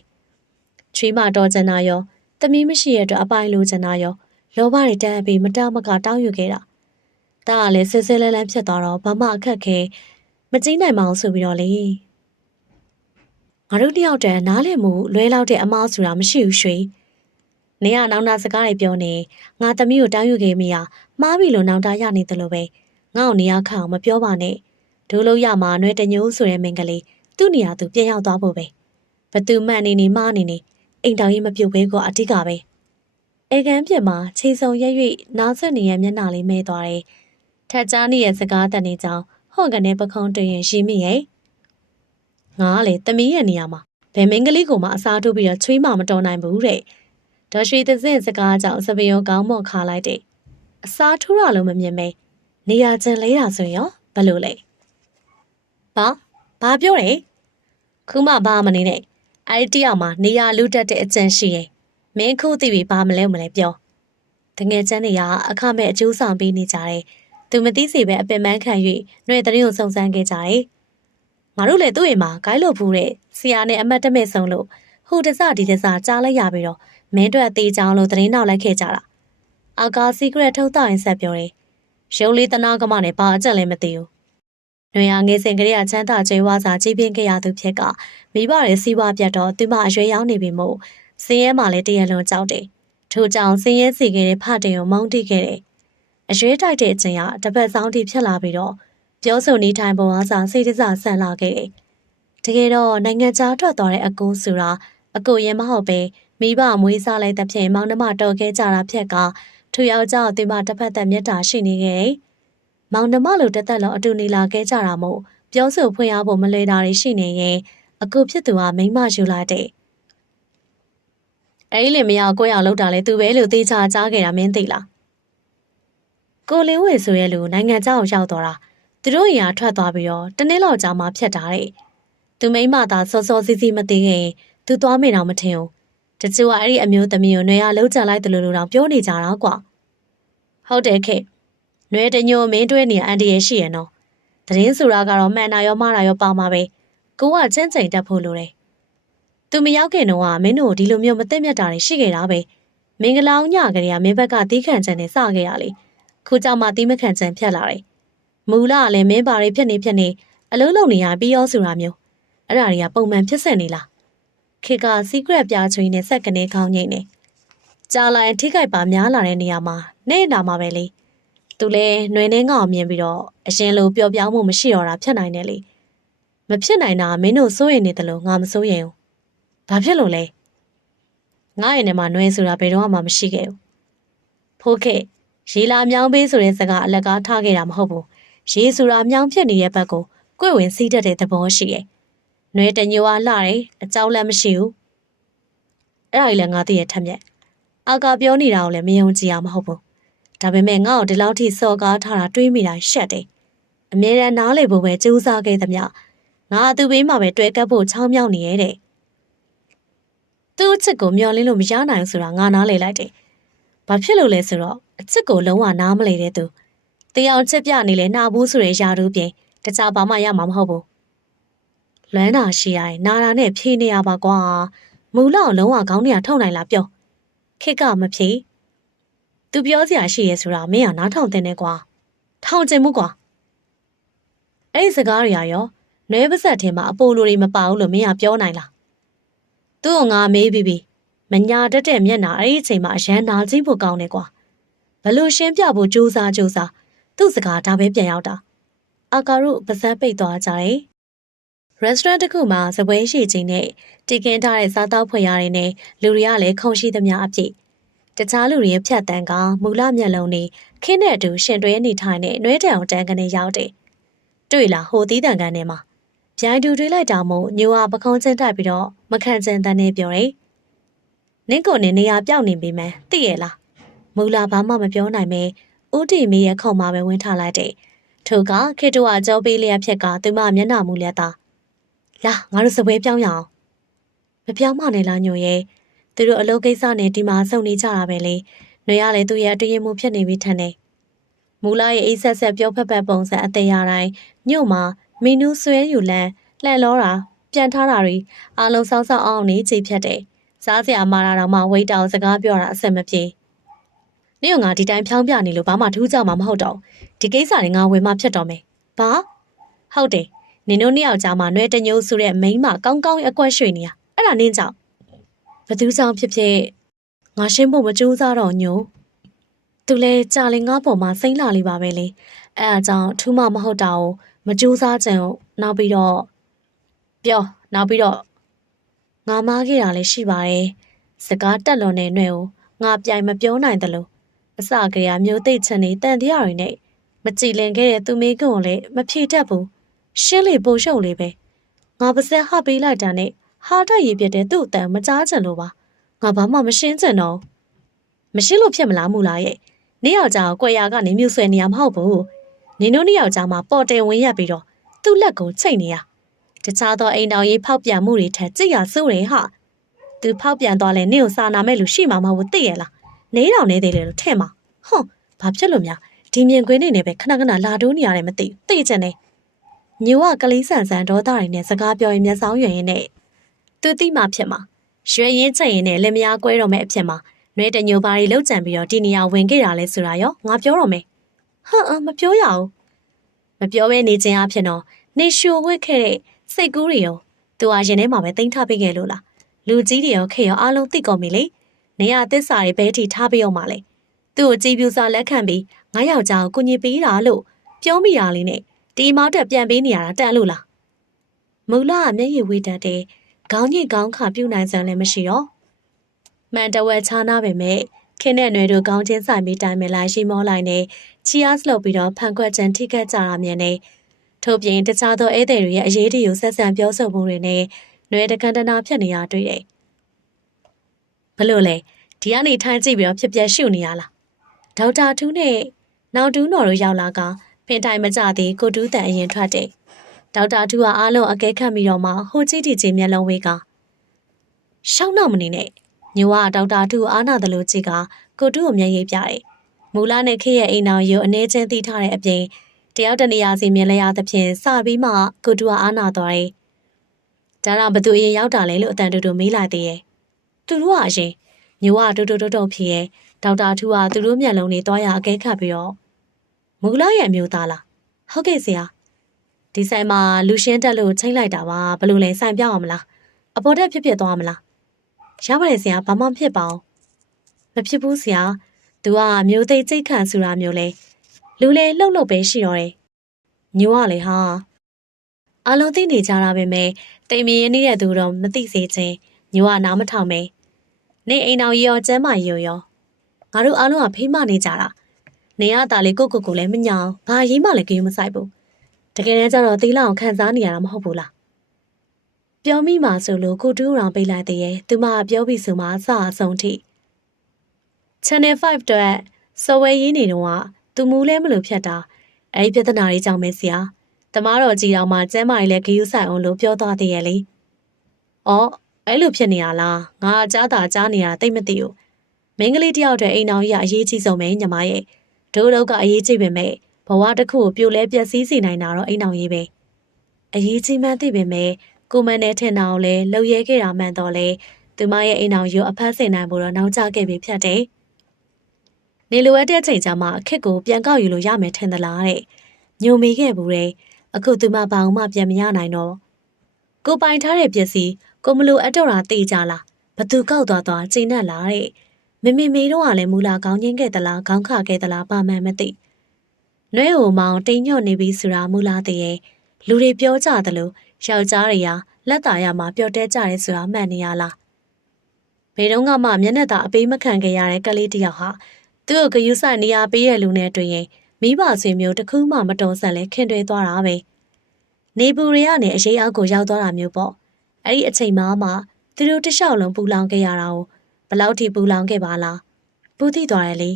ချွေးမတော်ကျန်နာရောသမီးမရှိရတဲ့အပိုင်လိုချန်နာရောလောဘတွေတန်းပြီးမတမကတောင်းယူခဲ့တာတာကလည်းဆဲဆဲလန်းလန်းဖြစ်သွားတော့ဘာမှအခက်ခဲမကျင်းနိုင်မအောင်ဆိုပြီးတော့လေငါတို့တယောက်တည်းနားလည်မှုလွဲလောက်တဲ့အမားဆိုတာမရှိဘူးရွှေနေရနောင်နာစကားတွေပြောနေငါသမီးကိုတောင်းယူခဲ့မိရမှားပြီလို့နောင်တရနေတယ်လို့ပဲငါ့ကိုနေရခန့်အောင်မပြောပါနဲ့ဒိုးလို့ရမှာနှွဲတညိုးဆိုတဲ့မင်္ဂလေးသူ့နေရာသူပြန်ရောက်သွားဖို့ပဲဘသူမှန်နေမှားနေအိမ်တော်ကြီးမပြုတ်ဘဲကအတိကပဲအေကန်ပြက်မှာခြေစုံရက်၍နားဆက်နေရမျက်နှာလေးမဲသွားတယ်ထက်ကြားနေရဲ့စကားတန်နေကြောင်းဟော့ကနေပခုံးတွင်ရင်ရှိမိရဲ့ငါကလေသမီးရဲ့နေရာမှာဘယ်မင်္ဂလေးကိုမှအစားထိုးပြီးတော့ချွေးမမတော်နိုင်ဘူးတဲ့ဒေါ်ရွှေသစင်စကားကြောင့်စပယုံကောင်းမော့ခါလိုက်တယ်အစားထိုးရလို့မမြင်မဲနေရာကျန်လဲတာဆိုရင်ဘယ်လိုလဲဘာပြောလဲခုမှဘာမနေနဲ့အဲ့ဒီတယောက်မှာနေရာလူတက်တဲ့အကျင့်ရှိရင်မင်းခုသိပြီဘာမလဲပြောတငယ်ချင်းတွေကအခမဲ့အကျိုးဆောင်ပေးနေကြတယ်သူမသိစီပဲအပင်ပန်းခံ၍နှွေတရင်ကိုစုံစမ်းခဲ့ကြတယ်ငါတို့လည်းသူ့အိမ်မှာဂိုင်းလို့ဖူးတဲ့ဆရာနဲ့အမတ်တမဲ့ဆုံးလို့ဟိုတစဒီတစကြားလိုက်ရပြီးတော့မင်းတို့အသေးချောင်းလို့သတင်းနောက်လိုက်ခဲ့ကြတာအာကာစီကရက်ထုတ်တော့ရင်ဆက်ပြောတယ်ရုံးလေးတနာကမနဲ့ဘာအကျက်လဲမသိဘူး ။နှွေငယ်စဉ်ကလေးကချမ်းသာကြွယ်ဝစွာကြီးပြင်းခဲ့ရသူဖြစ်ကမိဘရဲ့စီးပွားပြတ်တော့သူမအရွယ်ရောက်နေပြီမို့စင်းရဲမှလည်းတရလွန်ကြောက်တယ်။ထို့ကြောင့်စင်းရဲစီခဲ့တဲ့ဖတင်ကိုမောင်းတိခဲ့တယ်။အရွယ်တိုက်တဲ့အချိန်ကတစ်ပတ်ဆောင်တိဖြစ်လာပြီးတော့ပြောဆိုနေထိုင်ပုံအားစာစိတ်တစားဆန်လာခဲ့တယ်။တကယ်တော့နိုင်ငံခြားထွက်သွားတဲ့အကူဆိုတာအကူရင်မဟုတ်ပဲမိဘမွေးစားလိုက်တဲ့ဖြင့်မောင်နှမတော်ခဲ့ကြတာဖြစ်ကထူယောက်ျားသူမတစ်ဖက်သက်မျက်တာရှိနေခဲ့တယ်။မောင်နှမလိုတစ်သက်လုံးအတူနေလာခဲ့ကြတာမို့ပြောဆိုဖွင့်ရဖို့မလွယ်တာတွေရှိနေရင်အကူဖြစ်သူကမိန်းမယူလိုက်တဲ့။အဲ့ဒီလေမရောက်ကိုရောက်လောက်တာလေသူပဲလို့သိချာကြားခဲ့တာမင်းသိလား။ကိုလင်းဝေဆိုရဲလူနိုင်ငံခြားကိုရောက်သွားတာသူတို့ရာထွက်သွားပြီးတော့တနေ့လောက်ကြာမှဖြတ်တာတဲ့။သူမိန်းမသာစောစောစီးစီးမသိခင်သူသွားမိတော့မထင်ဘူး။တချို့ကအဲ့ဒီအမျိုးသမီးကိုနွေရလုံးချလိုက်တယ်လို့တော့ပြောနေကြတာကွာ။ဟုတ်တယ်ခေ။နွေတညိုမင်းတွဲနေအန်တီရဲ့ရှိရနော်။တရင်ဆိုတာကတော့မှန်တာရောမှားတာရောပေါမှာပဲ။ကိုကချင်းချိန်တက်ဖို့လိုတယ်။သူမရောက်ခင်တော့မင်းတို့ဒီလိုမျိုးမသိမြတ်တာတွေရှိခဲ့တာပဲ။မင်္ဂလာညကလေးကမင်းဘက်ကတီးခန့်ချန်နဲ့စခဲ့ရလေ။ခုကြောင့်မှတီးမခန့်ချန်ဖြတ်လာတယ်။မူလကလည်းမင်းပါတွေဖြစ်နေအလုံးလုံးနေရပြီးရောဆိုတာမျိုးအဲ့ဒါတွေကပုံမှန်ဖြစ်ဆက်နေလားခေက secret ပြချွေးနဲ့ဆက်ကနေခေါင်းငိမ့်နေကြာလိုက်ထိခိုက်ပါများလာတဲ့နေရာမှာနေနာမှာပဲလေသူလဲຫນွေနှင်းကောင်မြင်ပြီးတော့အရင်လိုပျော်ပြောင်းမှုမရှိတော့တာဖြစ်နိုင်တယ်လေမဖြစ်နိုင်တာမင်းတို့စိုးရိမ်နေတယ်လို့ငါမစိုးရိမ်ဘူးဘာဖြစ်လို့လဲငါ့ရဲ့နေမှာຫນွေဆိုတာဘယ်တော့မှမရှိခဲ့ဘူးဖိုးခေရေလာမြောင်းပေးဆိုတဲ့စကားအလက်ကားထားခဲ့တာမဟုတ်ဘူးရေဆိုတာမြောင်းဖြစ်နေတဲ့ဘက်ကိုကွေ့ဝင်စီးတတ်တဲ့သဘောရှိရဲ့။နှွေတညိုအားလှတယ်အကြောင်းလည်းမရှိဘူး။အဲ့ဒါကြီးလည်းငါသိရထက်မြက်။အာကာပြောနေတာကိုလည်းမယုံကြည်ရမဟုတ်ဘူး။ဒါပေမဲ့ငါ့ကိုဒီလောက်ထိစော်ကားထားတာတွေးမိတာရှက်တယ်။အမြဲတမ်းနားလေဖို့ပဲကြိုးစားခဲ့သမျှငါသူ့ဘေးမှာပဲတွေ့ကပ်ဖို့ချောင်းမြောက်နေရတဲ့။သူ့အချစ်ကိုမျောလင်းလို့မရနိုင်ဘူးဆိုတာငါနားလေလိုက်တယ်။ဘာဖြစ်လို့လဲဆိုတော့အချစ်ကိုလုံးဝနားမလေတဲ့သူ။တရားချစ်ပြနေလေနှာဘူးဆိုတဲ့ယာတို့ပြင်တခြားဘာမှရမှာမဟုတ်ဘူး။လွမ်းတာရှိရရင်နာတာနဲ့ဖြေနေရပါကွာ။မူလောက်လုံးဝခေါင်းထဲကထုတ်နိုင်လားပြော။ခက်ကမဖြေ။ तू ပြောစရာရှိရဲဆိုတာမင်းကနားထောင်တဲ့နဲ့ကွာ။ထောင်ကျင်မှုကွာ။အဲ့ဒီစကားတွေရောနွဲပါဆက်ထဲမှာအပိုလိုတွေမပါဘူးလို့မင်းကပြောနိုင်လား။သူ့ကိုငါမေးပြီးမညာတက်တဲ့မျက်နှာအဲ့ဒီအချိန်မှာအရန်နာကြည့်ဖို့ကောင်းတယ်ကွာ။ဘလို့ရှင်းပြဖို့ကြိုးစားသူ့စကားဒါပဲပြန်ရောက်တာ။အာကာရုပါဇက်ပိတ်သွားကြတယ်။ restaurant တစ်ခုမှာစပွဲရှိခြင်းနဲ့တည်ခင်းထားတဲ့စားတောက်ဖွယ်ရတွေနဲ့လူတွေကလည်းခုံရှိသမျှအပြည့်တခြားလူတွေဖြတ်တန်းကမူလမျက်လုံးနဲ့ခင်းတဲ့အတူရှင်တွဲနေထိုင်တဲ့နှွဲတံအောင်တန်းကနေရောက်တယ်။တွေ့လားဟိုသီးတန်ကန်ထဲမှာဗျိုင်းတူတွေးလိုက်တာမို့ညိုဟာပခုံးချင်းတိုက်ပြီးတော့မခံချင်တန်းနေပြောတယ်။နင့်ကိုနေရာပြောက်နေပြီမယ်သိရဲ့လား။မူလဘာမှမပြောနိုင်ပဲဦးတီမီရဲ့ခုံမှာပဲဝင်ထားလိုက်တယ်။ထို့ကခေတ္တဝကြောပေးလျက်ဖြစ်ကသူမမျက်နှာမူလက်သာလာငါတို့စပွဲပြောင်းရအောင်မပြောင်းမနဲ့လားညိုရဲ့သူတို့အလုပ်ကိစ္စနဲ့ဒီမှာစုံနေကြတာပဲလေຫນွေရလေသူရဲ့တွေ့ရမှုဖြစ်နေပြီထန်တယ်မူလာရဲ့အိဆက်ဆက်ပြောဖက်ဖက်ပုံစံအသေးရတိုင်းညို့မှာမီနူးဆွဲယူလန်းလှန်လောတာပြန်ထားတာတွေအားလုံးစောင်းစောင်းအောင်နေကြည့်ဖြတ်တယ်စားစရာမာတာတော့မှဝိတ်တောင်စကားပြောတာအဆင်မပြေနင့်ကငါဒီတိုင်းဖြောင်းပြနေလို့ဘာမှထူးကြမှာမဟုတ်တော့ဒီကိစ္စတွေငါဝင်မှဖြစ်တော့မယ်ဘာဟုတ်တယ်နင်တို့နှစ်ယောက်ကြားမှာနှွဲတညိုးဆိုတဲ့မိန်းမကောင်းကောင်းအကွက်ရွှေ့နေရအဲ့ဒါနင်းကြောင့်ဘသူကြောင့်ဖြစ်ငါရှင်းဖို့မကြိုးစားတော့ညို့သူလဲကြာလေငါ့ပေါ်မှာစိမ့်လာလိပါပဲလေအဲ့ဒါကြောင့်ထူးမမဟုတ်တာကိုမကြိုးစားကြအောင်နောက်ပြီးတော့ငါမားခဲ့တာလည်းရှိပါတယ်စကားတက်လွန်တဲ့နှွဲကိုငါပြိုင်မပြောနိုင်တယ်လို့အစကရမျိုးသိချင်နေတန်တရားတွေနဲ့မကြည်လင်ခဲ့တဲ့သူမေးကွန်းလည်းမဖြေတတ်ဘူးရှင်းလေပို့ရှုပ်လေပဲငါပါစက်ဟပေးလိုက်တာနဲ့ဟာတိုက်ရပြတဲ့သူ့အတန်မကြားချင်လို့ပါငါဘာမှမရှင်းချင်တော့မရှင်းလို့ဖြစ်မလားမူလားရဲ့နေ့ယောက်ျားကိုကွယ်ရာကနေမြူဆွဲနေရမဟုတ်ဘူးနင်တို့နေ့ယောက်ျားမှာပေါ်တယ်ဝင်ရက်ပြီးတော့သူ့လက်ကိုချိတ်နေရတခြားသောအိမ်တော်ရေးဖောက်ပြန်မှုတွေထက်ကြည့်ရစိုးတယ်ဟာသူဖောက်ပြန်သွားလဲနင့်ကိုစာနာမဲ့လူရှိမှာမဟုတ်ဘူးသိရလားနေတော်နေသေးတယ်လို့ထင်မှာဟွန်းဘာဖြစ်လို့များဒီမြင်ကွင်းနေနဲ့ပဲခဏခဏလာတိုးနေရတယ်မသိသိချင်တယ်ညိုကကလေးဆန်ဆန်ဒေါသတွေနဲ့စကားပြောရင်မျက်စောင်းရွင်ရင်းနဲ့သူတိမှဖြစ်မှာရွှေရင်ချက်ရင်နဲ့လက်မယားကွဲတော်မဲ့အဖြစ်မှာနှွဲတညိုပါရီလောက်ကြံပြီးတော့ဒီနေရာဝင်ခဲ့တာလဲဆိုတာရောငါပြောတော့မယ်မပြောရအောင် မပြောဘဲနေခြင်းအဖြစ်တော့နေရှိုဝက်ခဲ့တဲ့စိတ်ကူးတွေရောသူဟာရင်ထဲမှာပဲတင်ထားပေးခဲ့လို့လားလူကြီးတွေရောခေရောအားလုံးသိကုန်ပြီလေနေရသစ္စာတွေဘဲထိထားပေးအောင်ပါလေသူ့ကိုကြည်ပြူစာလက်ခံပြီးငါယောက်ျားကိုကုညီပေးတာလို့ပြောမိတာလေးနဲ့ဒီမောက်တက်ပြန်ပေးနေရတာတန်လို့လားမူလာကမျက်ရည်ဝေးတတ်တဲ့ခေါင်းညစ်ခေါင်းခါပြုတ်နိုင်စံလည်းမရှိတော့မှန်တဝက်ချားနာပဲမဲ့ခင်းတဲ့ຫນွေတို့ခေါင်းချင်းဆိုင်ပြီးတိုင်မဲ့လိုက်ရှိမောလိုက်နေချီယားစလုပ်ပြီးတော့ဖန်ခွက်ချန်ထိခတ်ကြတာမြင်နေထို့ပြင်တခြားသောဧည့်သည်တွေရဲ့အရေးတွေကိုဆက်ဆံပြောဆိုမှုတွေနဲ့ຫນွေတကန်တနာဖြစ်နေရတွေ့တယ်ဘလို့လဲဒီကနေထိုင်ကြည့်ပြီးတော့ဖြစ်ပြရှုနေရလားဒေါက်တာထူးနဲ့နောင်တူးတော်တို့ရောက်လာကဖင်တိုင်မကြသေးကိုတူးတန်အရင်ထွက်တယ်ဒေါက်တာထူးကအားလုံးအကဲခတ်ပြီးတော့မှဟိုကြည့်တီချင်းမျက်လုံးဝေးကရှောင်းတော့မနေနဲ့ညိုကဒေါက်တာထူးအားနာတယ်လို့ကြည့်ကကိုတူးကိုမျက်ရည်ပြတယ်မူလာနဲ့ခေရဲ့အိမ်တော်ရုပ်အနေချင်းသိထားတဲ့အပြင်တယောက်တနေရာစီမြင်လဲရသဖြင့်စပြီးမှကိုတူကအားနာသွားတယ်ဒါတော့ဘသူအရင်ရောက်တာလဲလို့အတန်တူတူမေးလိုက်သေးရဲ့သူတို့ကအရင်ညိုကတူတူဖြစ်ရဲ့ဒေါက်တာထူးကသူတို့မျက်လုံးတွေတွားရအကဲခတ်ပြီးတော့မူလာရဲ့အမျိုးသားလားဟုတ်ကဲ့ဆရာဒီဆိုင်မှာလူရှင်းတက်လို့ချိန်လိုက်တာပါဘလို့လဲဆိုင်ပြောင်းအောင်မလားအပေါ်တက်ဖြစ်သွားမလားရပါတယ်ဆရာဘာမှဖြစ်ပါအောင်မဖြစ်ဘူးဆရာသူကမျိုးသိစိတ်ခံဆူတာမျိုးလဲလူလေလှုပ်ပဲရှိတော့တယ်ညိုကလေဟာအလုံးသိနေကြတာပဲမဲ့တိမ်မင်းရနေတဲ့သူတော့မသိစေချင်းညိုကနားမထောင်မဲနေအိမ်တော်ရောကျမ်းမာရောငါတို့အားလုံးကဖိမနေကြတာနေရတာလေကိုလည်းမညောင်ဘာရေးမှလည်းကြည့်မဆိုင်ဘူးတကယ်တမ်းကျတော့သီးလောင်ခံစားနေရတာမဟုတ်ဘူးလားပြောမိမှဆိုလို့ကိုတူးအောင်ပေးလိုက်တဲ့ရဲ့သူမပြောပြီးဆိုမှအစအဆုံးထိ Channel 5အတွက်စော်ဝဲရင်းနေတော့သူမူးလဲမလို့ဖြတ်တာအဲ့ဒီပြဿနာလေးကြောင့်ပဲဆရာတမားတော်ကြည်တော်မှာကျမ်းမာရေးလဲဂယူးဆိုင်အောင်လို့ပြောသွားသေးရဲ့လေအော်အဲ့လိုဖြစ်နေရလားငါကြားတာကြားနေတာသိမသိဘူးမင်းကလေးတယောက်တည်းအိမ်တော်ကြီးအရေးကြီးဆုံးပဲညီမရဲ့ဒိုးတော့ကအရေးကြီးပဲမဲ့ဘဝတစ်ခုကိုပြိုလဲပျက်စီးစေနိုင်တာတော့အိမ်တော်ကြီးပဲအရေးကြီးမှန်းသိပေမဲ့ကိုမန်နဲ့ထင်တာကိုလဲလှုပ်ရဲခဲ့တာမှန်တော့လေသူမရဲ့အိမ်တော်ကြီးအဖက်ဆင်နိုင်ဖို့တော့နောက်ကျခဲ့ပြီဖြတ်တယ်နေလိုအပ်တဲ့ချိန်ကျမှအခက်ကိုပြန်ကောက်ယူလို့ရမယ်ထင်သလားတဲ့ညိုမေးခဲ့ဘူးတဲ့အခုသူမဘာမှပြန်မရနိုင်တော့ကိုပိုင်ထားတဲ့ပစ္စည်းကိုမလိုအပ်တော့တာသိကြလားဘသူကောက်သွားချိန်နဲ့လားတဲ့မေတော့ကလည်းမူလာကောင်းချင်းခဲ့သလားခေါင်းခခဲ့သလားဘာမှမသိနွဲဟိုမောင်တိမ်ညော့နေပြီဆိုတာမူလာတည်းရဲ့လူတွေပြောကြတယ်လို့ယောက်ျားတွေကလက်သာရမှာပျော်တဲကြတယ်ဆိုတာမှန်နေရလားဘယ်တော့မှမျက်နှာသာအပေးမခံခဲ့ရတဲ့ကလေးတယောက်ဟာသူ့ကိုဂယူးဆိုင်နေရာပေးရလူနဲ့တွေ့ရင်မိဘဆွေမျိုးတစ်ခုမှမတော်ဆန်လဲခင်တွေသွားတာပဲနေပူတွေကနေအရေးအောက်ကိုရောက်သွားတာမျိုးပေါ့အဲ့ဒီအချိန်မှသူတို့တလျှောက်လုံးပူလောင်ခဲ့ရတာကိုဘလောက်ထိပူလောင်ခဲ့ပါလားပူသိသွားတယ်လေ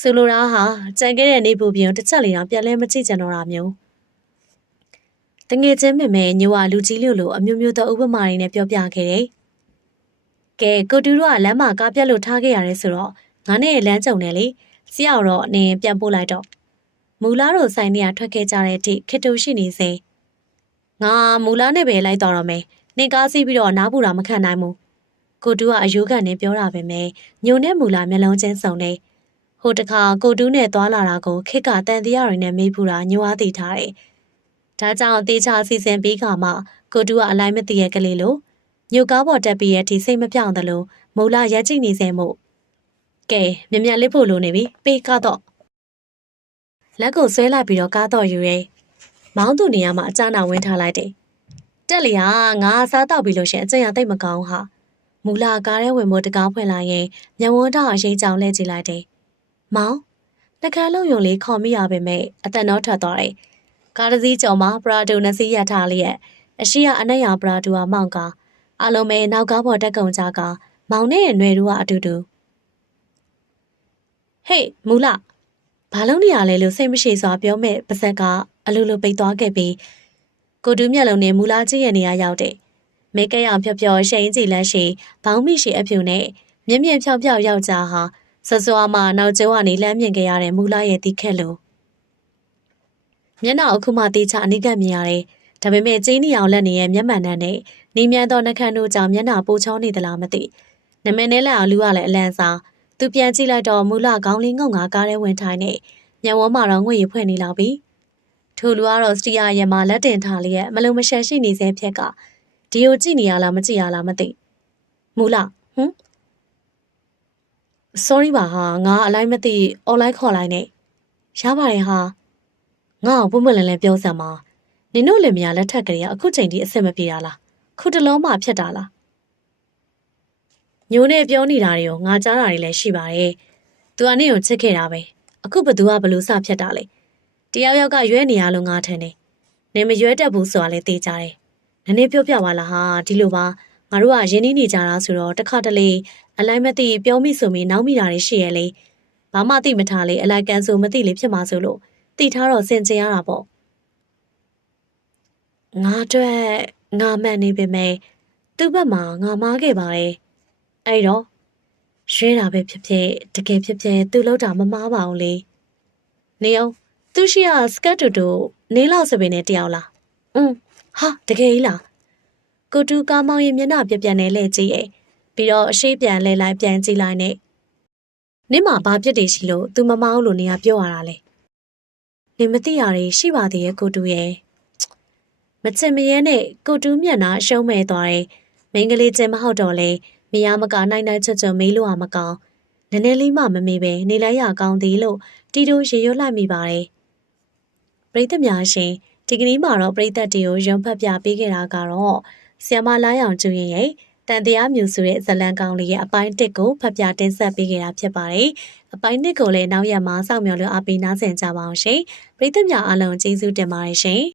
ဆိုလိုတာဟာကြံခဲ့တဲ့နေပူပြင်တစ်ချက်လေးတော့ပြန်လဲမကြည့်ကြတော့တာမျိုးတငယ်ချင်းမမေညိုကလူကြီးလို့အမျိုးမျိုးသောဥပမာတွေနဲ့ပြောပြခဲ့တယ်ကဲကိုတူတို့ကလမ်းမှာကားပြက်လို့ထားခဲ့ရတယ်ဆိုတော့ငါနဲ့လမ်းကြုံနေလေဆရာတော့နင်းပြန်ပို့လိုက်တော့မူလာတို့ဆိုင်နေရထွက်ခဲ့ကြတဲ့အထိခစ်တူရှိနေစေငါမူလာနဲ့ပဲလိုက်တော့မယ်နင်ကားစီးပြီးတော့နားပူတာမခံနိုင်ဘူးကိုတူကအယိုးကန်နဲ့ပြောတာပဲမယ်ညိုနဲ့မူလာမျက်လုံးချင်းစုံနေဟိုတခါကိုတူနဲ့သွားလာတာကိုခစ်ကတန်တရားတွေနဲ့မေးဖူးတာညိုအားသိထားတယ်ဒါကြောင့်တေချာစီစဉ်ပြီးခါမှကိုတူကအလိုက်မသိရဲ့ကလေးလို့ညိုကားပေါ်တက်ပြီးရဲ့ဒီစိတ်မပြောင်းသလိုမူလာရက်ကြည့်နေစေမို့ကဲမြက်လေးဖို့လိုနေပြီပေးကတော့လက်ကိုဆွဲလိုက်ပြီးတော့ကားတော့ယူရဲမောင်းသူနေရာမှာအကျနာဝင်းထားလိုက်တယ်တက်လျာငါစားတော့ပြီးလို့ရှင်အကျဉ်းရသိမ့်မကောင်းဟာမူလာကားထဲဝင်မို့တကားဖွင့်လိုက်ရင်ညဝန်းတော့အရေးကြောင်လဲကြည့်လိုက်တယ်မောင်းနှကန်းလုံးယုံလေးခေါ်မိရပါမယ်အတန်တော့ထွက်သွားတယ်ကားတစ်စီးကျော်မှာပရာဒိုနှစ်စီးရထားလျက်အရှိရအနက်ရောင်ပရာဒိုကမောင်းကအလုံးမဲနောက်ကားပေါ်တက်ကုန်ကြကမောင်နဲ့ရွယ်တို့ကအတူတူဟေးမူလာဘာလုံးနေရလဲလို့စိတ်မရှိစွာပြောမဲ့ပါဇက်ကအလိုလိုပိတ်သွားခဲ့ပြီးကိုတူးမျက်လုံးနဲ့မူလာကြည့်ရနေရရောက်တဲ့မိတ်ကရောင်ဖြော်ဖြော်ရှိန်ကြည်လက်ရှိဘောင်းမိရှိအဖြူနဲ့မြင့်မြင့်ဖြောင်ဖြောင်ယောက်ျားဟာစစွာမှနောက်ကျောကနေလှမ်းမြင်ခဲ့ရတဲ့မူလာရဲ့တိခက်လို့မျက်နှာအခုမှတေချာအနိကမြင်ရတယ်ဒါပေမဲ့ကျင်းနီအောင်လက်နေရဲ့မျက်မှန်နဲ့နေမြန်သောနှခမ်းတို့ကြောင့်မျက်နှာပိုချောနေသလားမသိနမနဲ့လည်းအောင်လူကလည်းအလန့်စားသူပြန်ကြည့်လိုက်တော့မူလာကောင်းလေးငုံငါကားထဲဝင်ထိုင်နေညဝန်းမှာတော့ငွေရဖွင့်နေလောက်ပြီ ထိုလူကတော့စတီယာရဲ့မှာလက်တင်ထားလျက်မလုံမရှက်ရှိနေစေဖြစ်ကဒီကိုကြည့်နေရလားမကြည့်ရလားမသိမူလာsorry ပါဟာငါအလိုက်မသိ online ခေါ်လိုက်နေရပါတယ်ဟာငါ့ကိုပုံမှန်လည်းပြောစမ်းပါနင်တို့လင်မယားလက်ထက်ကလေးကအခုချိန်ထိအဆင်မပြေတာလားခုတလုံးမှဖြစ်တာလားညိုးနဲ့ပြောနေတာတွေကိုငါကြားတာတွေလည်းရှိပါတယ်သူကနင့်ကိုချစ်ခဲ့တာပဲအခုဘသူကဘလို့စဖြစ်တာလဲတယောက်ယောက်ကရွဲနေရလို့ငါထင်တယ်နင်မရွဲတတ်ဘူးဆိုတာလည်းသိကြတယ်နည်းနည်းပြောပြပါလားဟာဒီလိုပါငါတို့ကရင်းနှီးနေကြတာဆိုတော့တစ်ခါတလေအလိုက်မသိပြောမိဆိုမိနောက်မိတာတွေရှိရဲ့လေဘာမှသိမထားလေအလိုက်ကန်ဆိုမသိလေဖြစ်မှာဆိုလို့သိထားတော့စင်ကြင်ရတာပေါ့ငါအတွက်ငါမှန်နေပေမဲ့သူ့ဘက်မှာငါမားခဲ့ပါတယ်အဲ့တော့ရွေးတာပဲဖြစ်ဖြစ်တကယ်ဖြစ်ဖြစ်သူ့လောက်တာမမားပါဘူးလေနေအောင်သူရှိရစကတ်တူတူနေလောက်စပင်းနဲ့တယောက်လားဟာတကယ်ကြီးလားကိုတူကားမောင်ရင်မျက်နှာပြပြနဲ့လဲကြည့်ရဲ့ပြီးတော့အရှိပြန်လဲလိုက်ပြန်ကြည့်လိုက်နဲ့နင့်မှာဘာဖြစ်တယ်ရှိလို့ तू မမအောင်လို့နေရပြောရတာလဲနင်မသိရတွေရှိပါသေးရဲ့ကိုတူရဲ့မချင်မရဲနဲ့ကိုတူးမျက်နှာအရှုံးမဲ့သွားတယ်မိန်းကလေးချင်းမဟုတ်တော့လေမရမကနိုင်နိုင်ချွတ်ချွတ်မေးလို့မကောင်းနည်းနည်းလေးမှမမေးပဲနေလိုက်ရကောင်းသည်လို့တီတိုရေရွတ်လိုက်မိပါတယ်ပရိသတ်များရှင်ဒီကနေ့မှာတော့ပရိသတ်တွေကိုရုံဖတ်ပြပေးခဲ့တာကတော့ဆီယမလာရောင်ကျူရင်ရဲ့တန်တရားမြူဆိုတဲ့ဇလံကောင်းလေးရဲ့အပိုင်း1ကိုဖတ်ပြတင်ဆက်ပေးခဲ့တာဖြစ်ပါတယ်။အပိုင်း2ကိုလည်းနောက်ရက်မှာစောင့်မျှော်လို့အားပေးနားဆင်ကြပါအောင်ရှင်။ပရိသတ်များအားလုံးကျေးဇူးတင်ပါတယ်ရှင်။